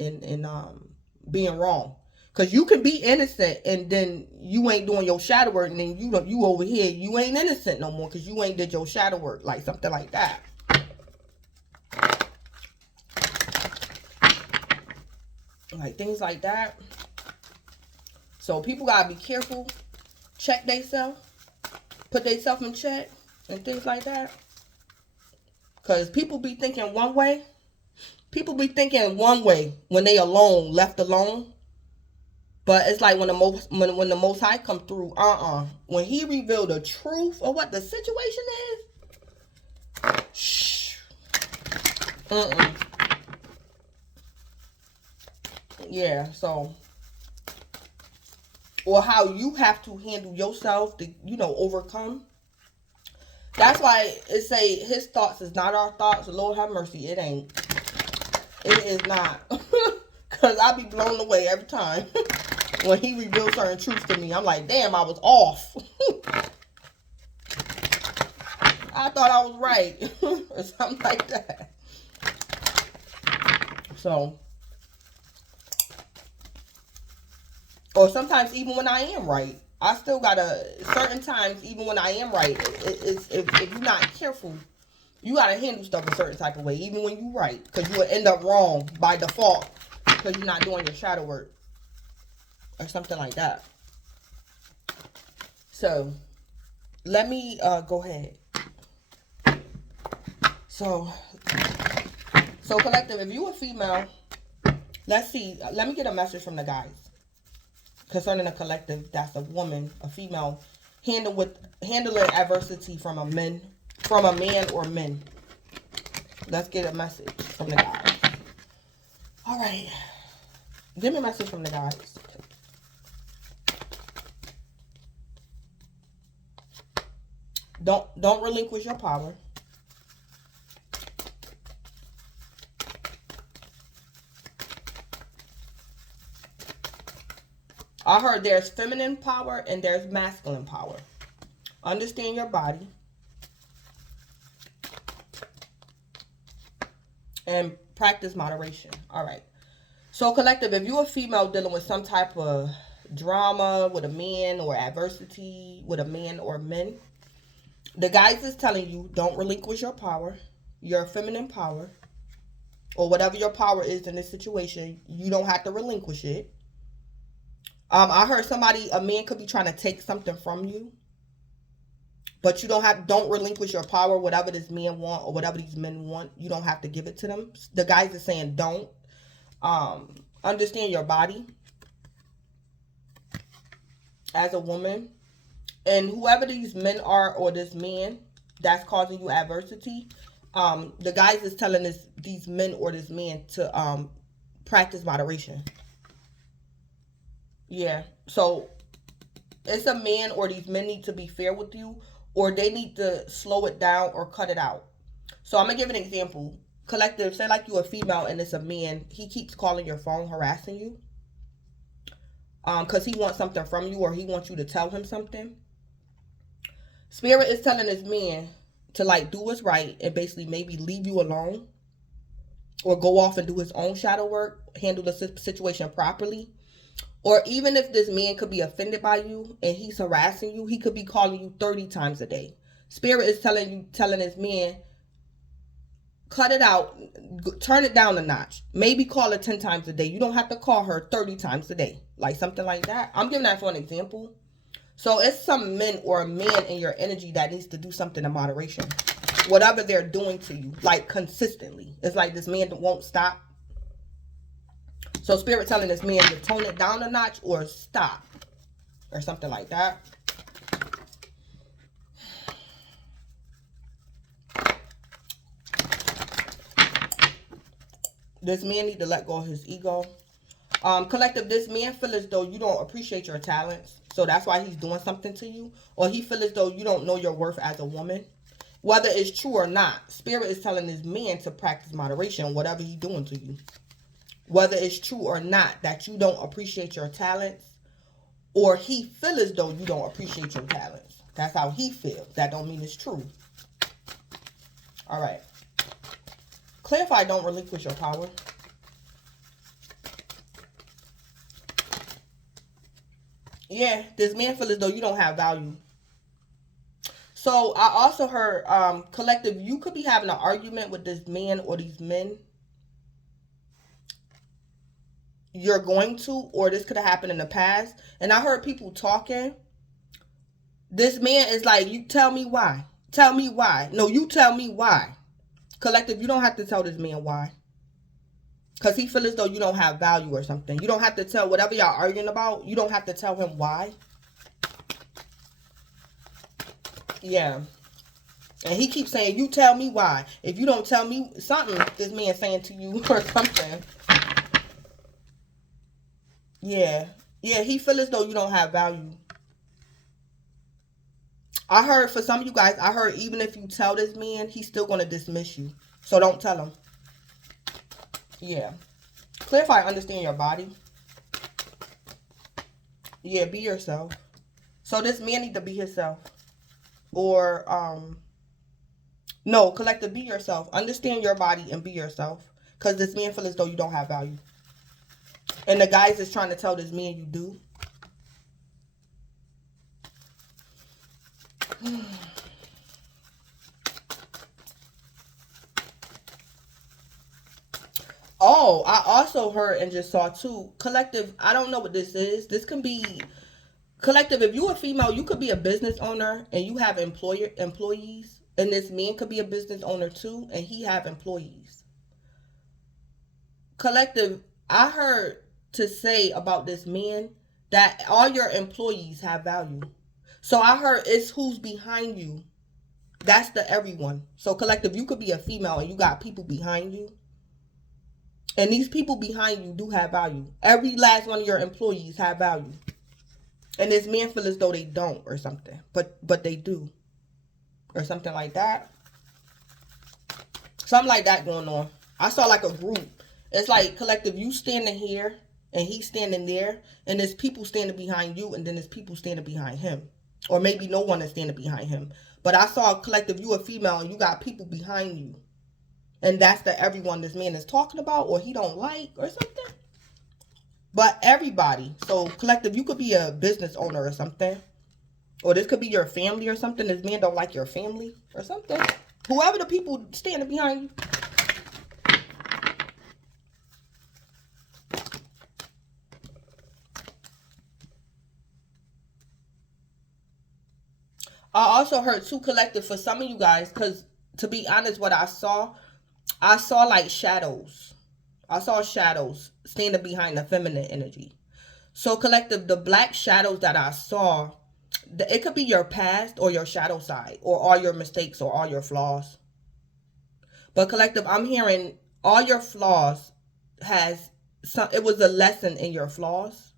being wrong. Because you can be innocent and then you ain't doing your shadow work, and then you over here, you ain't innocent no more because you ain't did your shadow work, like something like that. Like things like that. So people gotta be careful, check themselves, put themselves in check, and things like that. Because people be thinking one way. People be thinking one way when they alone, left alone. But it's like when the Most High come through, when He revealed the truth of what the situation is, shh, yeah. So, or how you have to handle yourself to, overcome. That's why it say His thoughts is not our thoughts. Lord have mercy, it ain't. It is not. Because I be blown away every time. When He reveals certain truths to me, I'm like, damn, I was off. I thought I was right. Or something like that. So, or sometimes even when I am right, I still gotta, certain times, even when I am right, if you're not careful, you gotta handle stuff a certain type of way, even when you're right. Because you will end up wrong by default because you're not doing your shadow work. Or something like that. So, let me go ahead. So collective, if you a female, let's see. Let me get a message from the guys concerning a collective that's a woman, a female, handling adversity from a man or men. Let's get a message from the guys. All right, give me a message from the guys. Don't relinquish your power. I heard there's feminine power and there's masculine power. Understand your body. And practice moderation. All right. So collective, if you're a female dealing with some type of drama with a man or adversity with a man or men, the guys is telling you don't relinquish your power, your feminine power, or whatever your power is in this situation. You don't have to relinquish it. I heard a man could be trying to take something from you, but don't relinquish your power. Whatever this man want or whatever these men want, you don't have to give it to them. The guys are saying don't. Understand your body as a woman. And whoever these men are or this man that's causing you adversity, the guys is telling these men or this man to practice moderation. Yeah. So it's a man or these men need to be fair with you, or they need to slow it down or cut it out. So I'm going to give an example. Collective, say like you're a female and it's a man. He keeps calling your phone, harassing you. Because he wants something from you or he wants you to tell him something. Spirit is telling this man to like do what's right and basically maybe leave you alone or go off and do his own shadow work, handle the situation properly. Or even if this man could be offended by you and he's harassing you, he could be calling you 30 times a day. Spirit is telling this man, cut it out, turn it down a notch. Maybe call her 10 times a day. You don't have to call her 30 times a day. Like something like that. I'm giving that for an example. So it's some men or a man in your energy that needs to do something in moderation. Whatever they're doing to you, like consistently. It's like this man won't stop. So Spirit telling this man to tone it down a notch or stop. Or something like that. This man need to let go of his ego. Collective, this man feel as though you don't appreciate your talents. So that's why he's doing something to you. Or he feel as though you don't know your worth as a woman. Whether it's true or not, Spirit is telling this man to practice moderation, whatever he's doing to you. Whether it's true or not that you don't appreciate your talents, or he feels as though you don't appreciate your talents. That's how he feels. That don't mean it's true. All right. Clarify, don't relinquish your power. Yeah, this man feels as though you don't have value. So I also heard, collective, you could be having an argument with this man or these men. You're going to, or this could have happened in the past. And I heard people talking. This man is like, you tell me why. Tell me why. No, you tell me why. Collective, you don't have to tell this man why. Because he feels as though you don't have value or something. You don't have to tell whatever y'all arguing about. You don't have to tell him why. Yeah. And he keeps saying, you tell me why. If you don't tell me something, this man's saying to you or something. Yeah. Yeah, he feels as though you don't have value. I heard, for some of you guys, I heard even if you tell this man, he's still going to dismiss you. So don't tell him. Yeah. Clarify, understand your body. Yeah, be yourself. So this man need to be himself. Or, no, collective, be yourself. Understand your body and be yourself. Because this man feels as though you don't have value. And the guys is trying to tell this man you do. Oh, I also heard and just saw too, collective, I don't know what this is. This can be, collective, if you're a female, you could be a business owner and you have employees. And this man could be a business owner too, and he have employees. Collective, I heard to say about this man that all your employees have value. So I heard it's who's behind you. That's the everyone. So collective, you could be a female and you got people behind you. And these people behind you do have value. Every last one of your employees have value. And this man feels as though they don't or something. But they do. Or something like that. Something like that going on. I saw like a group. It's like, collective, you standing here and he's standing there. And there's people standing behind you and then there's people standing behind him. Or maybe no one is standing behind him. But I saw a collective, you a female and you got people behind you. And that's the everyone this man is talking about or he don't like or something. But everybody. So collective, you could be a business owner or something. Or this could be your family or something. This man don't like your family or something. Whoever the people standing behind you. I also heard too, collective, for some of you guys, because to be honest, what I saw like shadows. I saw shadows standing behind the feminine energy. So collective, the black shadows that I saw, it could be your past or your shadow side or all your mistakes or all your flaws. But collective, I'm hearing all your flaws has some, it was a lesson in your flaws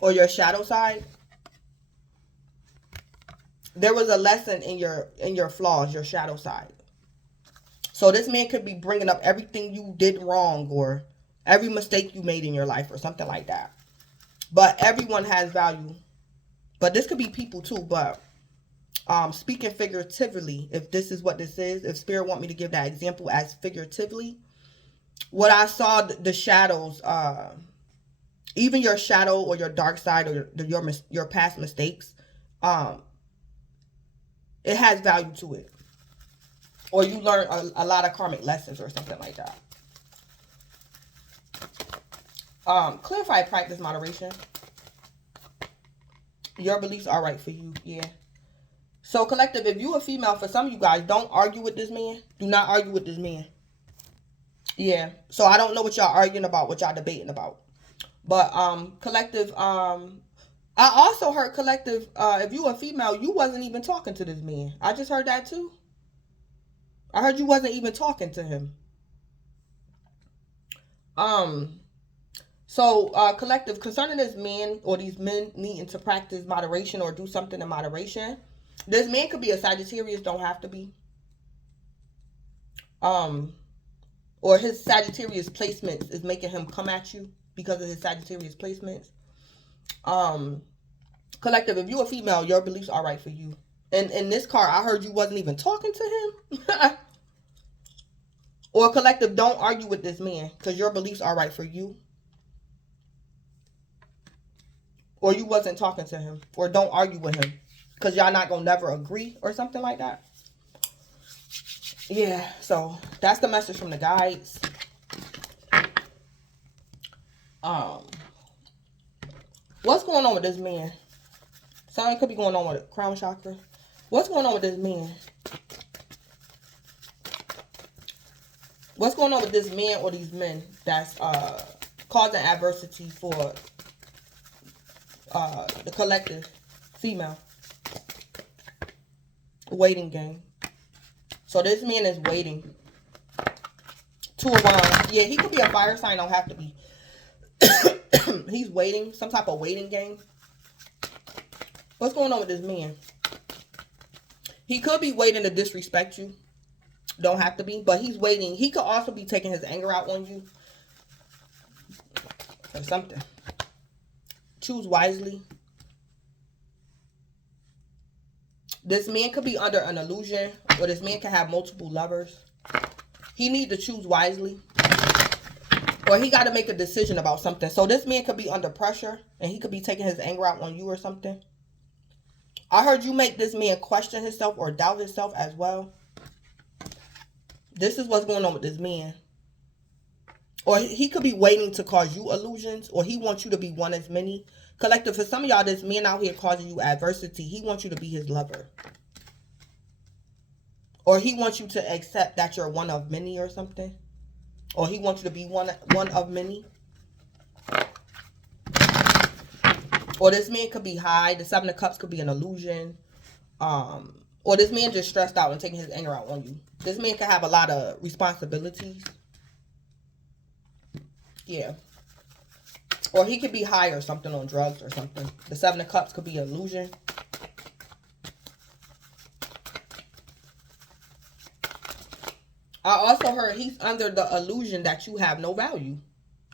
or your shadow side. There was a lesson in your flaws, your shadow side. So this man could be bringing up everything you did wrong or every mistake you made in your life or something like that. But everyone has value. But this could be people too. But speaking figuratively, if this is what this is, if Spirit want me to give that example as figuratively, what I saw, the shadows, even your shadow or your dark side or your past mistakes, it has value to it. Or you learn a lot of karmic lessons or something like that. Clarify, practice moderation. Your beliefs are right for you. Yeah. So collective, if you a female, for some of you guys, don't argue with this man. Do not argue with this man. Yeah. So I don't know what y'all arguing about, what y'all debating about. But collective, I also heard, collective, if you a female, you wasn't even talking to this man. I just heard that too. I heard you wasn't even talking to him. So collective, concerning this man or these men needing to practice moderation or do something in moderation, this man could be a Sagittarius, don't have to be. Or his Sagittarius placements is making him come at you because of his Sagittarius placements. Collective, if you're a female, your beliefs are right for you. And in this card, I heard you wasn't even talking to him. Or collective, don't argue with this man because your beliefs are right for you. Or you wasn't talking to him. Or don't argue with him because y'all not gonna never agree or something like that. Yeah, so that's the message from the guides. What's going on with this man? Something could be going on with the crown chakra. What's going on with this man? What's going on with this man or these men that's causing adversity for the collective female? Waiting game. So this man is waiting. 2 of Wands. Yeah, he could be a fire sign. Don't have to be. He's waiting. Some type of waiting game. What's going on with this man? He could be waiting to disrespect you. Don't have to be. But he's waiting. He could also be taking his anger out on you. Or something. Choose wisely. This man could be under an illusion. Or this man can have multiple lovers. He need to choose wisely. Or he got to make a decision about something. So this man could be under pressure. And he could be taking his anger out on you or something. I heard you make this man question himself or doubt himself as well. This is what's going on with this man. Or he could be waiting to cause you illusions. Or he wants you to be one as many. Collective, for some of y'all, this man out here causing you adversity. He wants you to be his lover. Or he wants you to accept that you're one of many or something. Or he wants you to be one of many. Or this man could be high. The 7 of Cups could be an illusion. Or this man just stressed out and taking his anger out on you. This man could have a lot of responsibilities. Yeah. Or he could be high or something on drugs or something. The 7 of Cups could be an illusion. I also heard he's under the illusion that you have no value.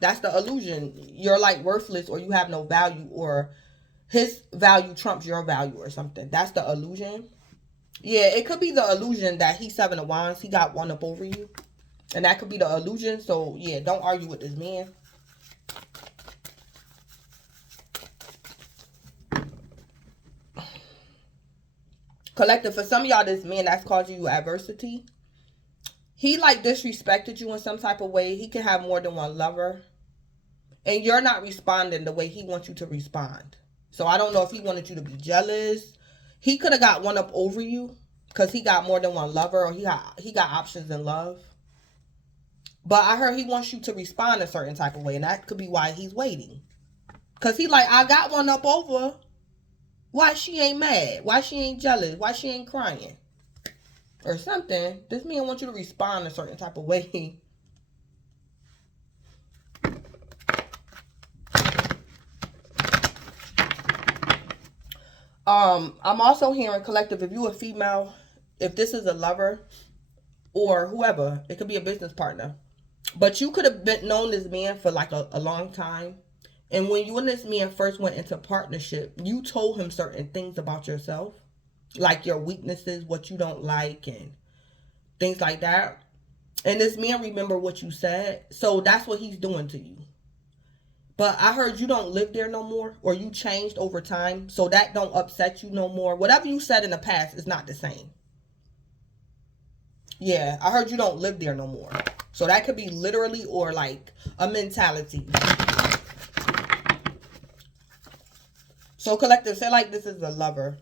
That's the illusion. You're like worthless or you have no value or his value trumps your value or something. That's the illusion. Yeah, it could be the illusion that he's 7 of Wands. He got one up over you. And that could be the illusion. So, yeah, don't argue with this man. Collective, for some of y'all, this man that's causing you adversity. He like disrespected you in some type of way. He can have more than one lover. And you're not responding the way he wants you to respond. So I don't know if he wanted you to be jealous. He could have got one up over you. Because he got more than one lover. Or he got options in love. But I heard he wants you to respond a certain type of way. And that could be why he's waiting. Because he like, I got one up over. Why she ain't mad? Why she ain't jealous? Why she ain't crying? Or something. This man wants you to respond a certain type of way. I'm also hearing, collective, if you a female, if this is a lover or whoever, it could be a business partner. But you could have been known this man for like a long time. And when you and this man first went into partnership, you told him certain things about yourself. Like your weaknesses, what you don't like, and things like that. And this man remember what you said. So that's what he's doing to you. But I heard you don't live there no more. Or you changed over time. So that don't upset you no more. Whatever you said in the past is not the same. Yeah, I heard you don't live there no more. So that could be literally or like a mentality. So collective, say like this is a lover.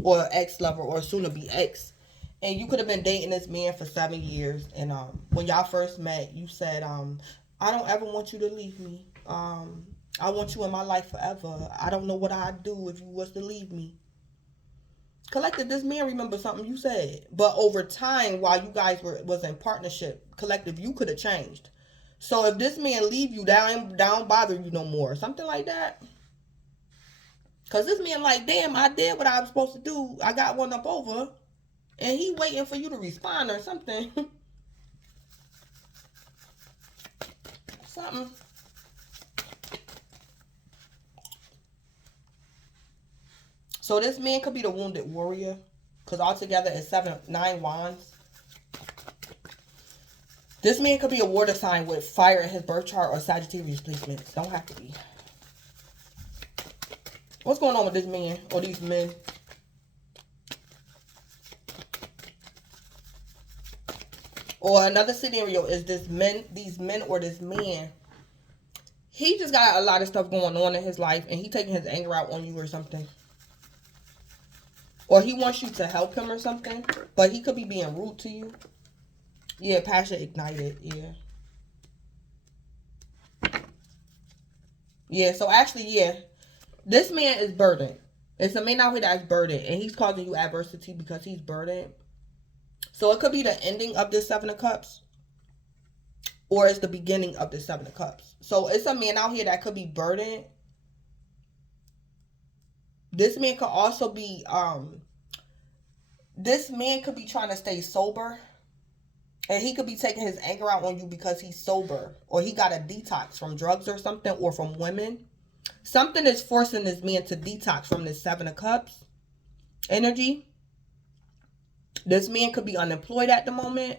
Or ex-lover or soon-to-be ex. And you could have been dating this man for 7 years. And when y'all first met, you said, I don't ever want you to leave me. I want you in my life forever. I don't know what I'd do if you was to leave me. Collective, this man remember something you said. But over time, while you guys was in partnership, collective, you could have changed. So if this man leave you, that don't bother you no more. Something like that. Because this man like, damn, I did what I was supposed to do. I got one up over. And he waiting for you to respond or something. something. So this man could be the wounded warrior. Because altogether it's 9 wands. This man could be a water sign with fire in his birth chart or Sagittarius placements. Don't have to be. What's going on with this man or these men? Or another scenario is these men or this man. He just got a lot of stuff going on in his life and he taking his anger out on you or something. Or he wants you to help him or something. But he could be being rude to you. Yeah, passion ignited. Yeah. Yeah, so actually, yeah. This man is burdened. It's a man out here that's burdened. And he's causing you adversity because he's burdened. So it could be the ending of this 7 of Cups. Or it's the beginning of the 7 of Cups. So it's a man out here that could be burdened. This man could also be, this man could be trying to stay sober. And he could be taking his anger out on you because he's sober. Or he got a detox from drugs or something. Or from women. Something is forcing this man to detox from this 7 of Cups energy. This man could be unemployed at the moment.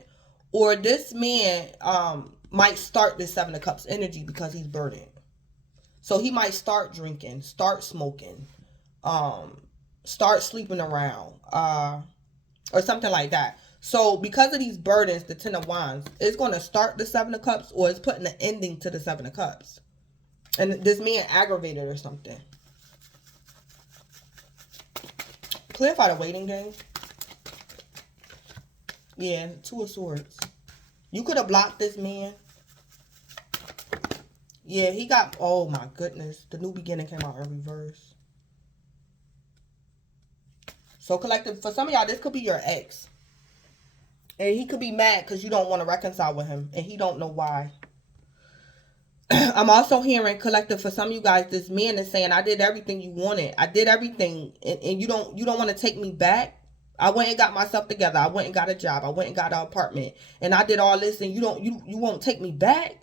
Or this man might start this 7 of Cups energy because he's burdened. So he might start drinking, start smoking, start sleeping around, or something like that. So because of these burdens, the 10 of Wands, it's going to start the 7 of Cups or it's putting an ending to the 7 of Cups. And this man aggravated or something. Clarify the waiting game. Yeah, 2 of Swords. You could have blocked this man. Yeah, he got, oh my goodness. The new beginning came out in reverse. So collective, for some of y'all, this could be your ex. And he could be mad because you don't want to reconcile with him. And he don't know why. I'm also hearing, collective, for some of you guys, this man is saying, I did everything you wanted. I did everything. And you don't want to take me back. I went and got myself together. I went and got a job. I went and got an apartment. And I did all this and you won't take me back?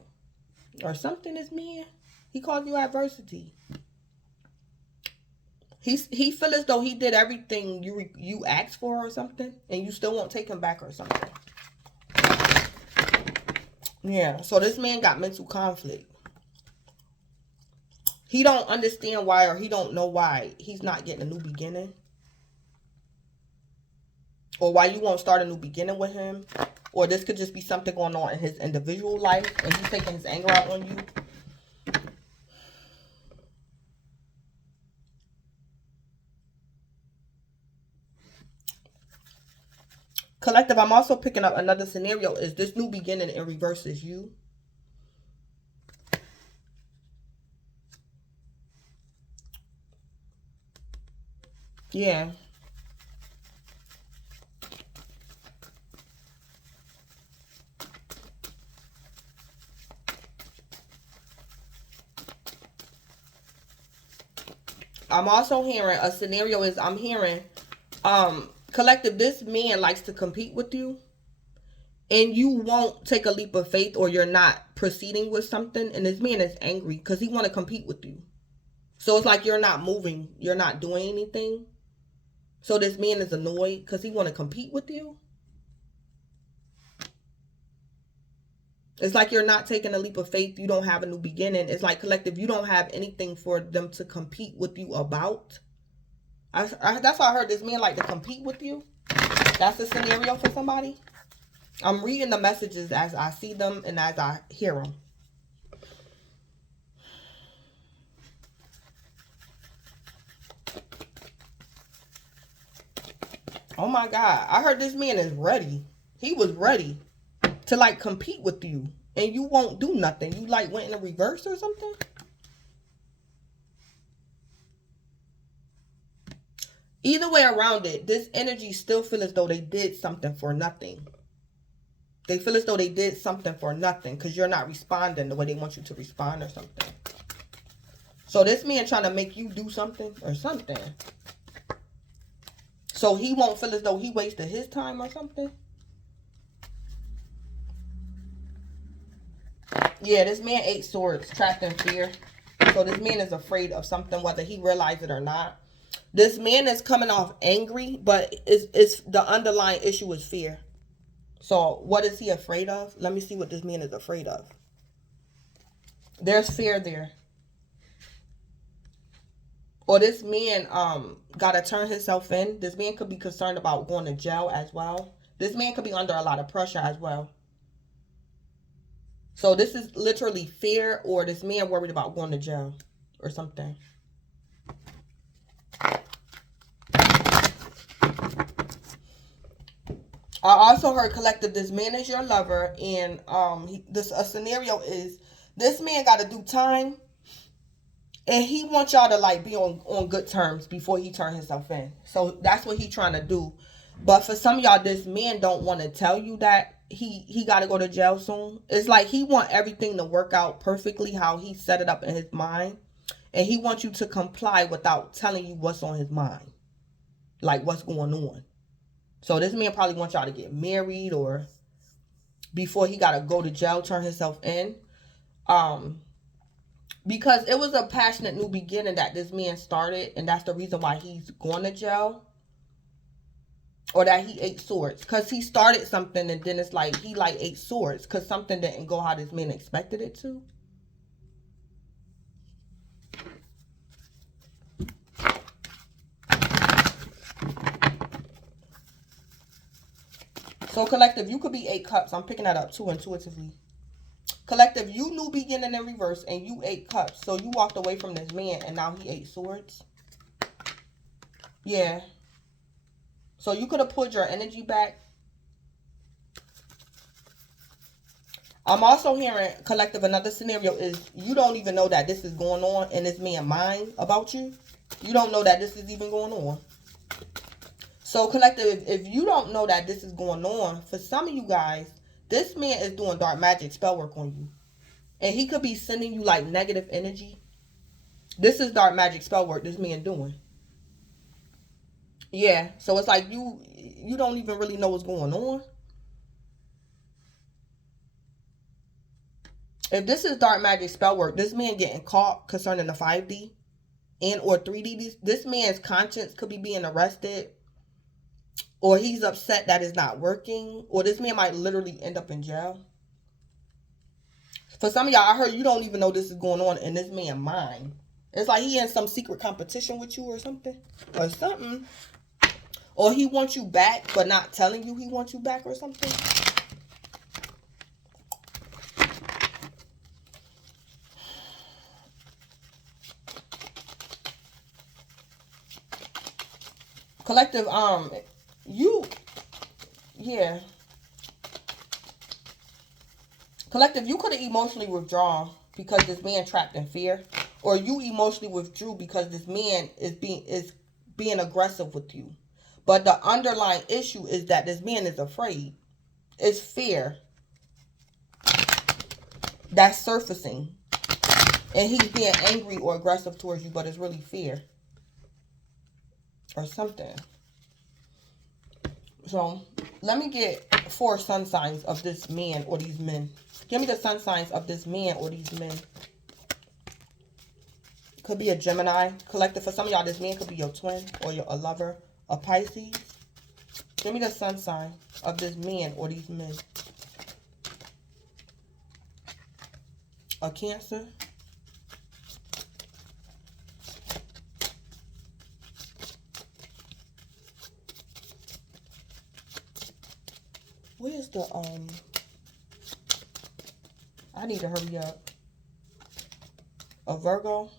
Or something, this man. He caused you adversity. He feel as though he did everything you asked for or something. And you still won't take him back or something. Yeah, so this man got mental conflict. He don't understand why, or he don't know why he's not getting a new beginning. Or why you won't start a new beginning with him. Or this could just be something going on in his individual life and he's taking his anger out on you. Collective, I'm also picking up another scenario. Is this new beginning in reverse is you? Yeah. I'm also hearing a scenario is I'm hearing collective, this man likes to compete with you and you won't take a leap of faith or you're not proceeding with something, and this man is angry because he want to compete with you. So it's like you're not moving, you're not doing anything. So this man is annoyed because he want to compete with you. It's like you're not taking a leap of faith. You don't have a new beginning. It's like collective, you don't have anything for them to compete with you about. That's why I heard this man like to compete with you. That's a scenario for somebody. I'm reading the messages as I see them and as I hear them. Oh my God. I heard this man is ready. He was ready to like compete with you. And you won't do nothing. You like went in a reverse or something. Either way around it, this energy still feels as though they did something for nothing. They feel as though they did something for nothing because you're not responding the way they want you to respond or something. So this man trying to make you do something or something. So he won't feel as though he wasted his time or something. Yeah, this man 8 swords, trapped in fear. So this man is afraid of something, whether he realizes it or not. This man is coming off angry, but it's the underlying issue is fear. So what is he afraid of? Let me see what this man is afraid of. There's fear there. Or this man gotta turn himself in. This man could be concerned about going to jail as well. This man could be under a lot of pressure as well. So this is literally fear, or this man worried about going to jail or something. I also heard collective, this man is your lover, and a scenario is this man got to do time, and he wants y'all to like be on good terms before he turn himself in. So that's what he trying to do. But for some of y'all, this man don't want to tell you that he got to go to jail soon. It's like he want everything to work out perfectly how he set it up in his mind, and he wants you to comply without telling you what's on his mind, like what's going on. So this man probably wants y'all to get married, or before he got to go to jail, turn himself in. Because it was a passionate new beginning that this man started, and that's the reason why he's going to jail. Or that he 8 swords. Because he started something, and then it's like he like 8 swords. Because something didn't go how this man expected it to. So collective, you could be 8 cups. I'm picking that up too intuitively. Collective, you new beginning in reverse, and you 8 cups. So you walked away from this man, and now he 8 swords. Yeah. So you could have pulled your energy back. I'm also hearing, collective, another scenario is you don't even know that this is going on in this man's mind about you. You don't know that this is even going on. So collective, if you don't know that this is going on, for some of you guys, this man is doing dark magic spell work on you. And he could be sending you like negative energy. This is dark magic spell work this man doing. Yeah, so it's like you don't even really know what's going on. If this is dark magic spell work, this man getting caught concerning the 5D and or 3D. This man's conscience could be being arrested, or he's upset that it's not working, or this man might literally end up in jail. For some of y'all, I heard you don't even know this is going on in this man's mind. It's like he in some secret competition with you or something. Or something. Or he wants you back, but not telling you he wants you back or something. Collective, yeah. Collective, you could have emotionally withdrawn because this man trapped in fear. Or you emotionally withdrew because this man is being aggressive with you. But the underlying issue is that this man is afraid. It's fear that's surfacing. And he's being angry or aggressive towards you, but it's really fear. Or something. So, let me get 4 sun signs of this man or these men. Give me the sun signs of this man or these men. Could be a Gemini. Collective, for some of y'all, this man could be your twin or a lover. A Pisces. Give me the sun sign of this man or these men. A Cancer. Where's the, I need to hurry up. A Virgo.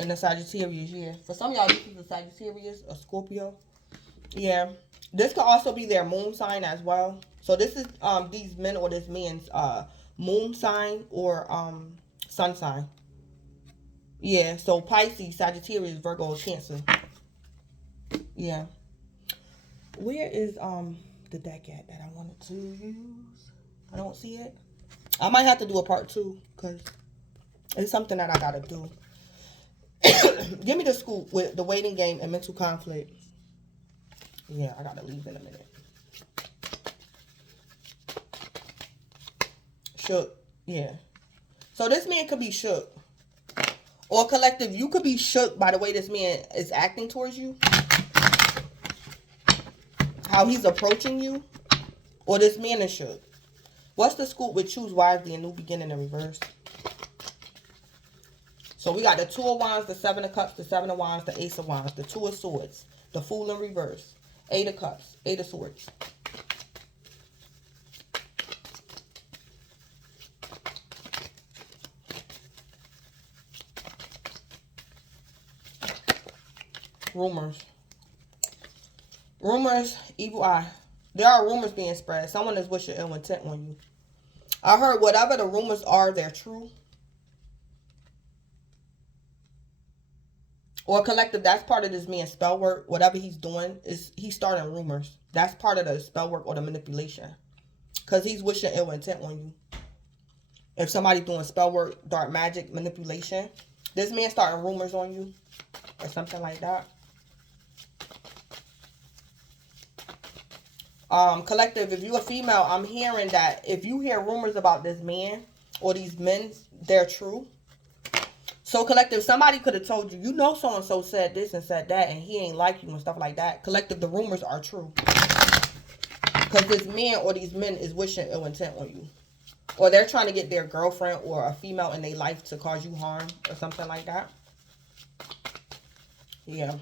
And a Sagittarius, yeah. For some of y'all, this is a Sagittarius, a Scorpio. Yeah. This could also be their moon sign as well. So this is these men or this man's moon sign or sun sign. Yeah, so Pisces, Sagittarius, Virgo, Cancer. Yeah. Where is the deck at that I wanted to use? I don't see it. I might have to do a part 2 because it's something that I gotta do. Give me the scoop with the waiting game and mental conflict. Yeah, I gotta leave in a minute. shook. Yeah. So this man could be shook. Or collective, you could be shook by the way this man is acting towards you. How he's approaching you. Or this man is shook. What's the scoop with choose wisely and new beginning in reverse? So we got the 2 of Wands, the 7 of Cups, the 7 of Wands, the Ace of Wands, the 2 of Swords, the Fool in reverse, 8 of Cups, 8 of Swords. Rumors. Rumors, evil eye. There are rumors being spread. Someone is wishing ill intent on you. I heard whatever the rumors are, they're true. Or collective, that's part of this man's spell work. Whatever he's doing, is he's starting rumors. That's part of the spell work or the manipulation. Because he's wishing ill intent on you. If somebody's doing spell work, dark magic, manipulation, this man's starting rumors on you. Or something like that. Collective, if you're a female, I'm hearing that if you hear rumors about this man or these men, they're true. So collective, somebody could have told you, you know, so-and-so said this and said that and he ain't like you and stuff like that. Collective, the rumors are true. Because this man or these men is wishing ill intent on you. Or they're trying to get their girlfriend or a female in their life to cause you harm or something like that. Yeah.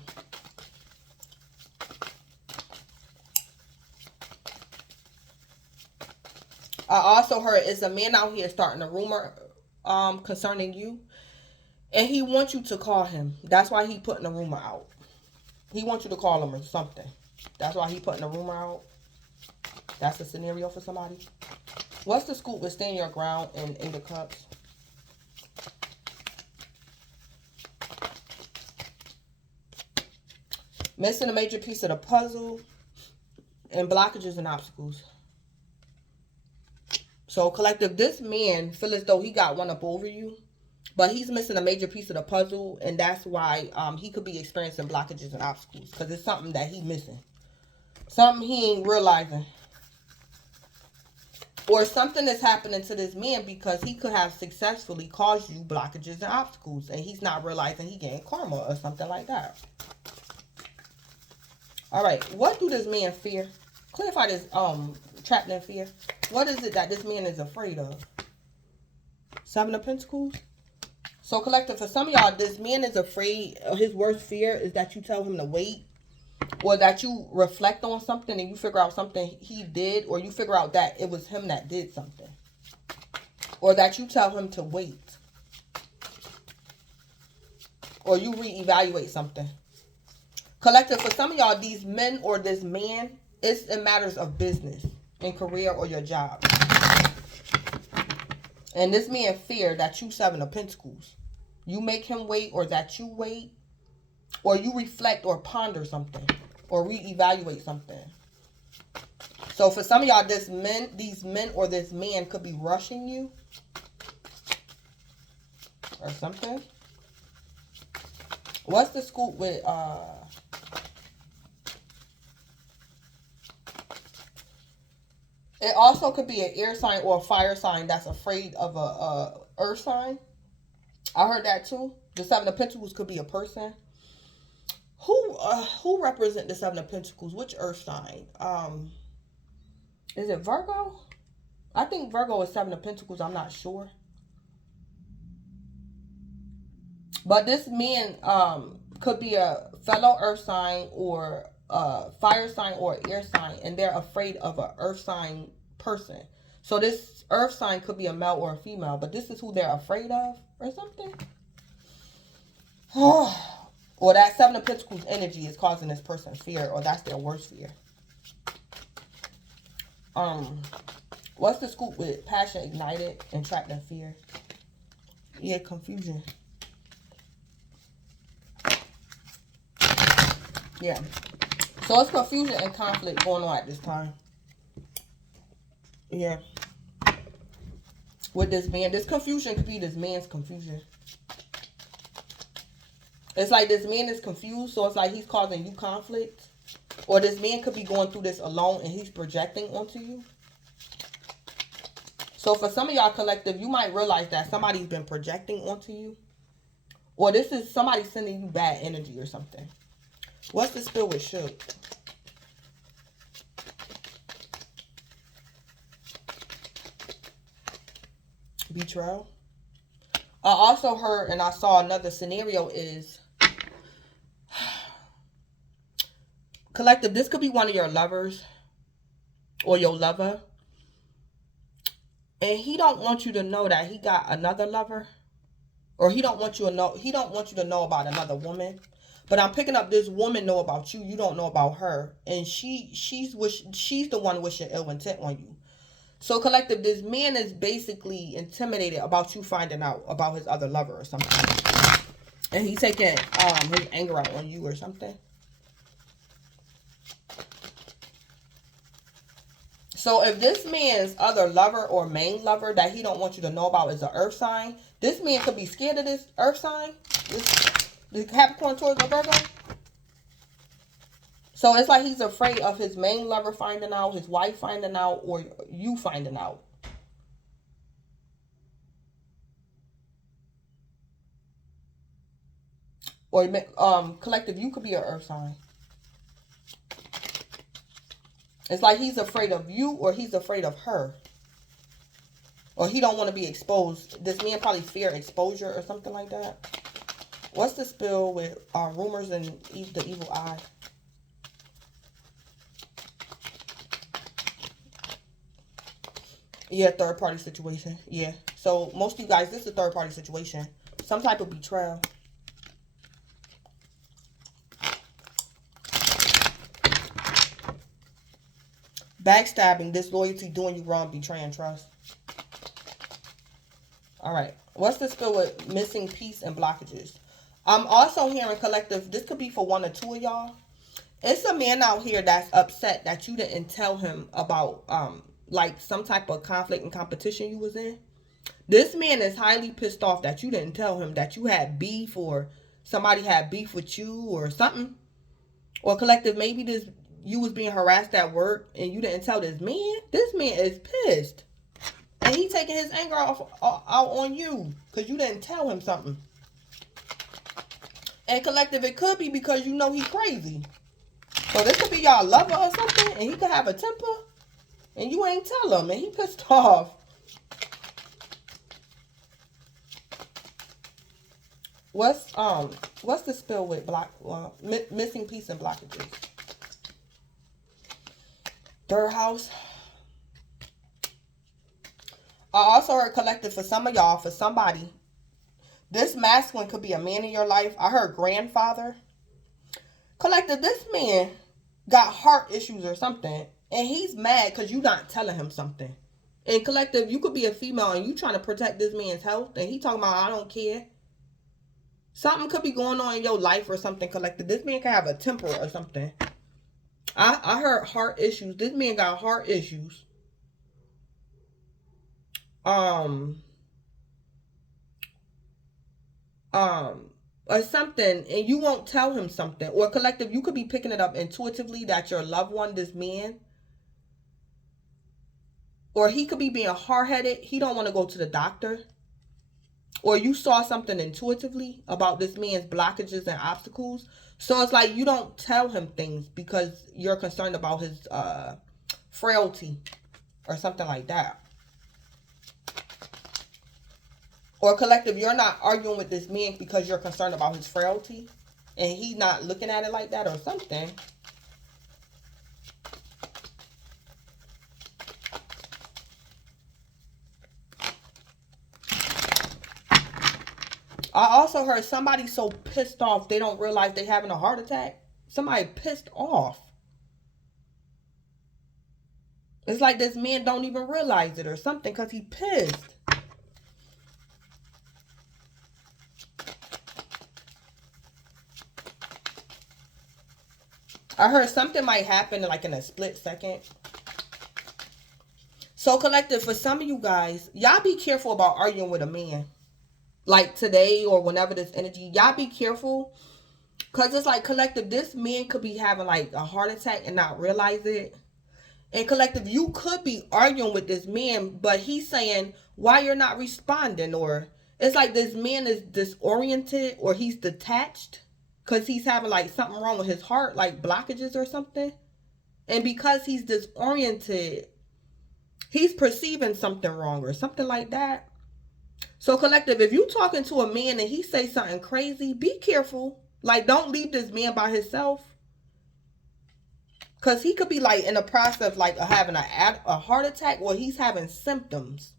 I also heard it's a man out here starting a rumor concerning you. And he wants you to call him. That's why he putting a rumor out. He wants you to call him or something. That's why he putting a rumor out. That's a scenario for somebody. What's the scoop with stand your ground and 8 of Cups? Missing a major piece of the puzzle. And blockages and obstacles. So, collective, this man feel as though he got one up over you. But he's missing a major piece of the puzzle. And that's why he could be experiencing blockages and obstacles. Because it's something that he's missing. Something he ain't realizing. Or something is happening to this man because he could have successfully caused you blockages and obstacles. And he's not realizing he getting karma or something like that. Alright, what do this man fear? Clarify this trapped in fear. What is it that this man is afraid of? 7 of Pentacles. So collective, for some of y'all, this man is afraid. His worst fear is that you tell him to wait. Or that you reflect on something and you figure out something he did. Or you figure out that it was him that did something. Or that you tell him to wait. Or you reevaluate something. Collective, for some of y'all, these men or this man, it's in matters of business and career or your job. And this man fear that you 7 of Pentacles. You make him wait or that you wait. Or you reflect or ponder something. Or reevaluate something. So for some of y'all, these men or this man could be rushing you. Or something. What's the scoop with it also could be an air sign or a fire sign that's afraid of a earth sign. I heard that too. The 7 of Pentacles could be a person. Who represent the 7 of Pentacles? Which earth sign? Is it Virgo? I think Virgo is 7 of Pentacles. I'm not sure. But this man could be a fellow earth sign or a fire sign or air sign. And they're afraid of an earth sign person. So this earth sign could be a male or a female. But this is who they're afraid of or something. Or that 7 of Pentacles energy is causing this person fear. Or that's their worst fear. What's the scoop with passion ignited and trapped in fear? Yeah, confusion. Yeah. So it's confusion and conflict going on at this time. Yeah. With this man. This confusion could be this man's confusion. It's like this man is confused. So it's like he's causing you conflict. Or this man could be going through this alone and he's projecting onto you. So for some of y'all collective, you might realize that somebody's been projecting onto you. Or this is somebody sending you bad energy or something. What's the spill with shook? Betrayal. I also heard and I saw another scenario is collective, this could be one of your lovers or your lover. And he don't want you to know that he got another lover. Or he don't want you to know about another woman. But I'm picking up this woman know about you. You don't know about her. And she's the one wishing ill intent on you. So collective, this man is basically intimidated about you finding out about his other lover or something. And he's taking his anger out on you or something. So if this man's other lover or main lover that he don't want you to know about is an earth sign, this man could be scared of this earth sign. The Capricorn, Taurus, or Virgo. So it's like he's afraid of his main lover finding out, his wife finding out, or you finding out. Or collective, you could be an earth sign. It's like he's afraid of you or he's afraid of her. Or he don't want to be exposed. This man probably fear exposure or something like that. What's the spill with rumors and the evil eye? Yeah, third party situation. Yeah. So most of you guys, this is a third party situation. Some type of betrayal. Backstabbing, disloyalty, doing you wrong, betraying trust. All right. What's the spill with missing peace and blockages? I'm also hearing collective, this could be for one or two of y'all. It's a man out here that's upset that you didn't tell him about like some type of conflict and competition you was in. This man is highly pissed off that you didn't tell him that you had beef or somebody had beef with you or something. Or collective, maybe you was being harassed at work and you didn't tell this man. This man is pissed. And he taking his anger out on you because you didn't tell him something. And collective, it could be because you know he's crazy. So this could be y'all lover or something, and he could have a temper, and you ain't tell him, and he pissed off. What's the spill with missing peace and blockages? Third house. I also heard collective for some of y'all, for somebody. This masculine could be a man in your life. I heard grandfather. Collective, this man got heart issues or something. And he's mad because you not telling him something. And collective, you could be a female and you trying to protect this man's health. And he talking about, I don't care. Something could be going on in your life or something, collective. This man could have a temper or something. I heard heart issues. This man got heart issues. Or something, and you won't tell him something. Or collective, you could be picking it up intuitively that your loved one, this man, or he could be being hard-headed. He don't want to go to the doctor. Or you saw something intuitively about this man's blockages and obstacles. So it's like you don't tell him things because you're concerned about his frailty or something like that. Or collective, you're not arguing with this man because you're concerned about his frailty. And he's not looking at it like that or something. I also heard somebody so pissed off they don't realize they having a heart attack. Somebody pissed off. It's like this man don't even realize it or something because he pissed. I heard something might happen like in a split second. So collective, for some of you guys, y'all be careful about arguing with a man. Like today or whenever this energy, y'all be careful. Because it's like collective, this man could be having like a heart attack and not realize it. And collective, you could be arguing with this man, but he's saying why you're not responding, or it's like this man is disoriented or he's detached because he's having like something wrong with his heart, like blockages or something. And because he's disoriented, he's perceiving something wrong or something like that. So collective, if you talking to a man and he say something crazy, be careful. Like, don't leave this man by himself. Because he could be like in the process like of having a heart attack, or he's having symptoms.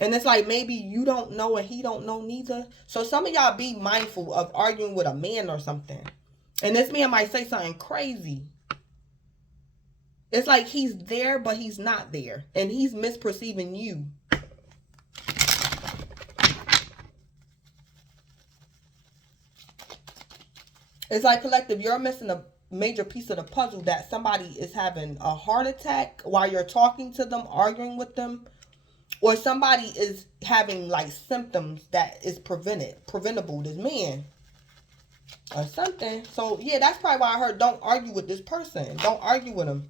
And it's like maybe you don't know and he don't know neither. So some of y'all be mindful of arguing with a man or something. And this man might say something crazy. It's like he's there, but he's not there. And he's misperceiving you. It's like collective, you're missing a major piece of the puzzle, that somebody is having a heart attack while you're talking to them, arguing with them. Or somebody is having like symptoms that is preventable, this man. Or something. So yeah, that's probably why I heard don't argue with this person. Don't argue with him.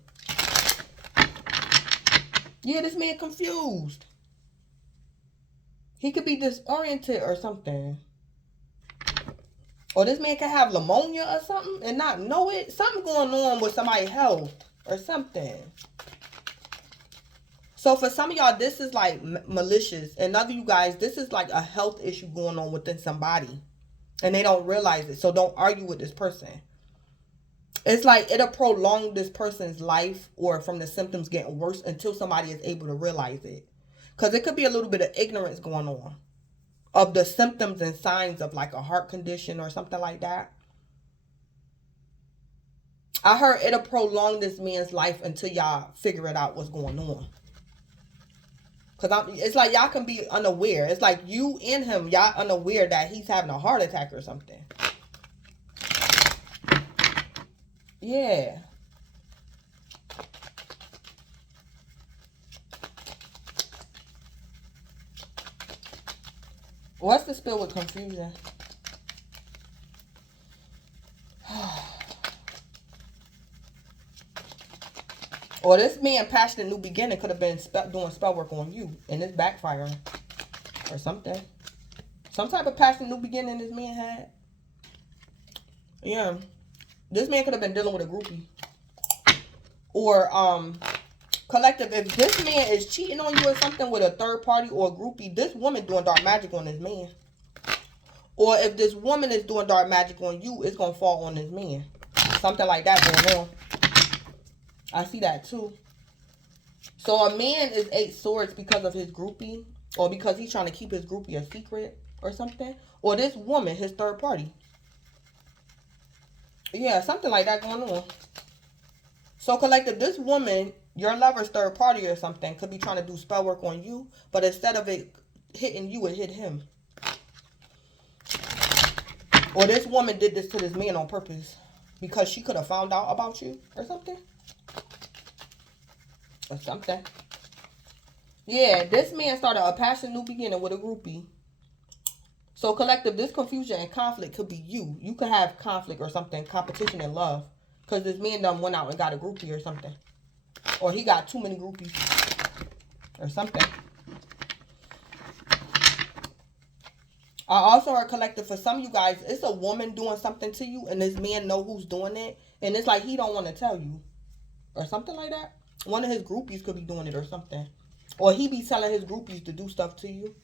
Yeah, this man confused. He could be disoriented or something. Or this man could have pneumonia or something and not know it. Something going on with somebody's health or something. So for some of y'all, this is like malicious. And other you guys, this is like a health issue going on within somebody. And they don't realize it. So don't argue with this person. It's like it'll prolong this person's life, or from the symptoms getting worse, until somebody is able to realize it. Because it could be a little bit of ignorance going on of the symptoms and signs of like a heart condition or something like that. I heard it'll prolong this man's life until y'all figure it out what's going on. Because it's like y'all can be unaware. It's like you and him, y'all unaware that he's having a heart attack or something. Yeah. What's the spill with confusion? Or this man, passionate new beginning, could have been doing spell work on you, and it's backfiring or something. Some type of passionate new beginning this man had. Yeah. This man could have been dealing with a groupie. Or, collective, if this man is cheating on you or something with a third party or a groupie, this woman doing dark magic on this man. Or if this woman is doing dark magic on you, it's going to fall on this man. Something like that going on. I see that too. So a man is 8 swords because of his groupie, or because he's trying to keep his groupie a secret or something. Or this woman, his third party. Yeah, something like that going on. So collective, this woman, your lover's third party or something, could be trying to do spell work on you, but instead of it hitting you, it hit him. Or this woman did this to this man on purpose because she could have found out about you or something. Or something. Yeah, this man started a passionate new beginning with a groupie. So collective, this confusion and conflict could be you. You could have conflict or something, competition in love. Because this man done went out and got a groupie or something. Or he got too many groupies. Or something. I also heard collective, for some of you guys, it's a woman doing something to you and this man know who's doing it. And it's like he don't want to tell you. Or something like that. One of his groupies could be doing it or something. Or he be telling his groupies to do stuff to you.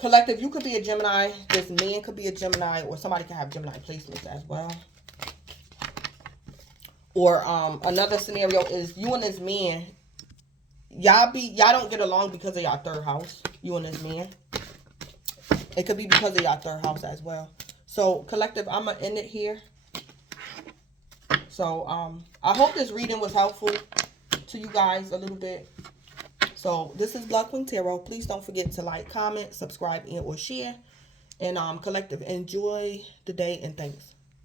Collective, you could be a Gemini. This man could be a Gemini. Or somebody can have Gemini placements as well. Or another scenario is you and this man. Y'all don't get along because of y'all third house. You and this man. It could be because of y'all third house as well. So collective, I'm going to end it here. So, I hope this reading was helpful to you guys a little bit. So, this is Blood Queen Tarot. Please don't forget to like, comment, subscribe, and or share. And, collective, enjoy the day and thanks.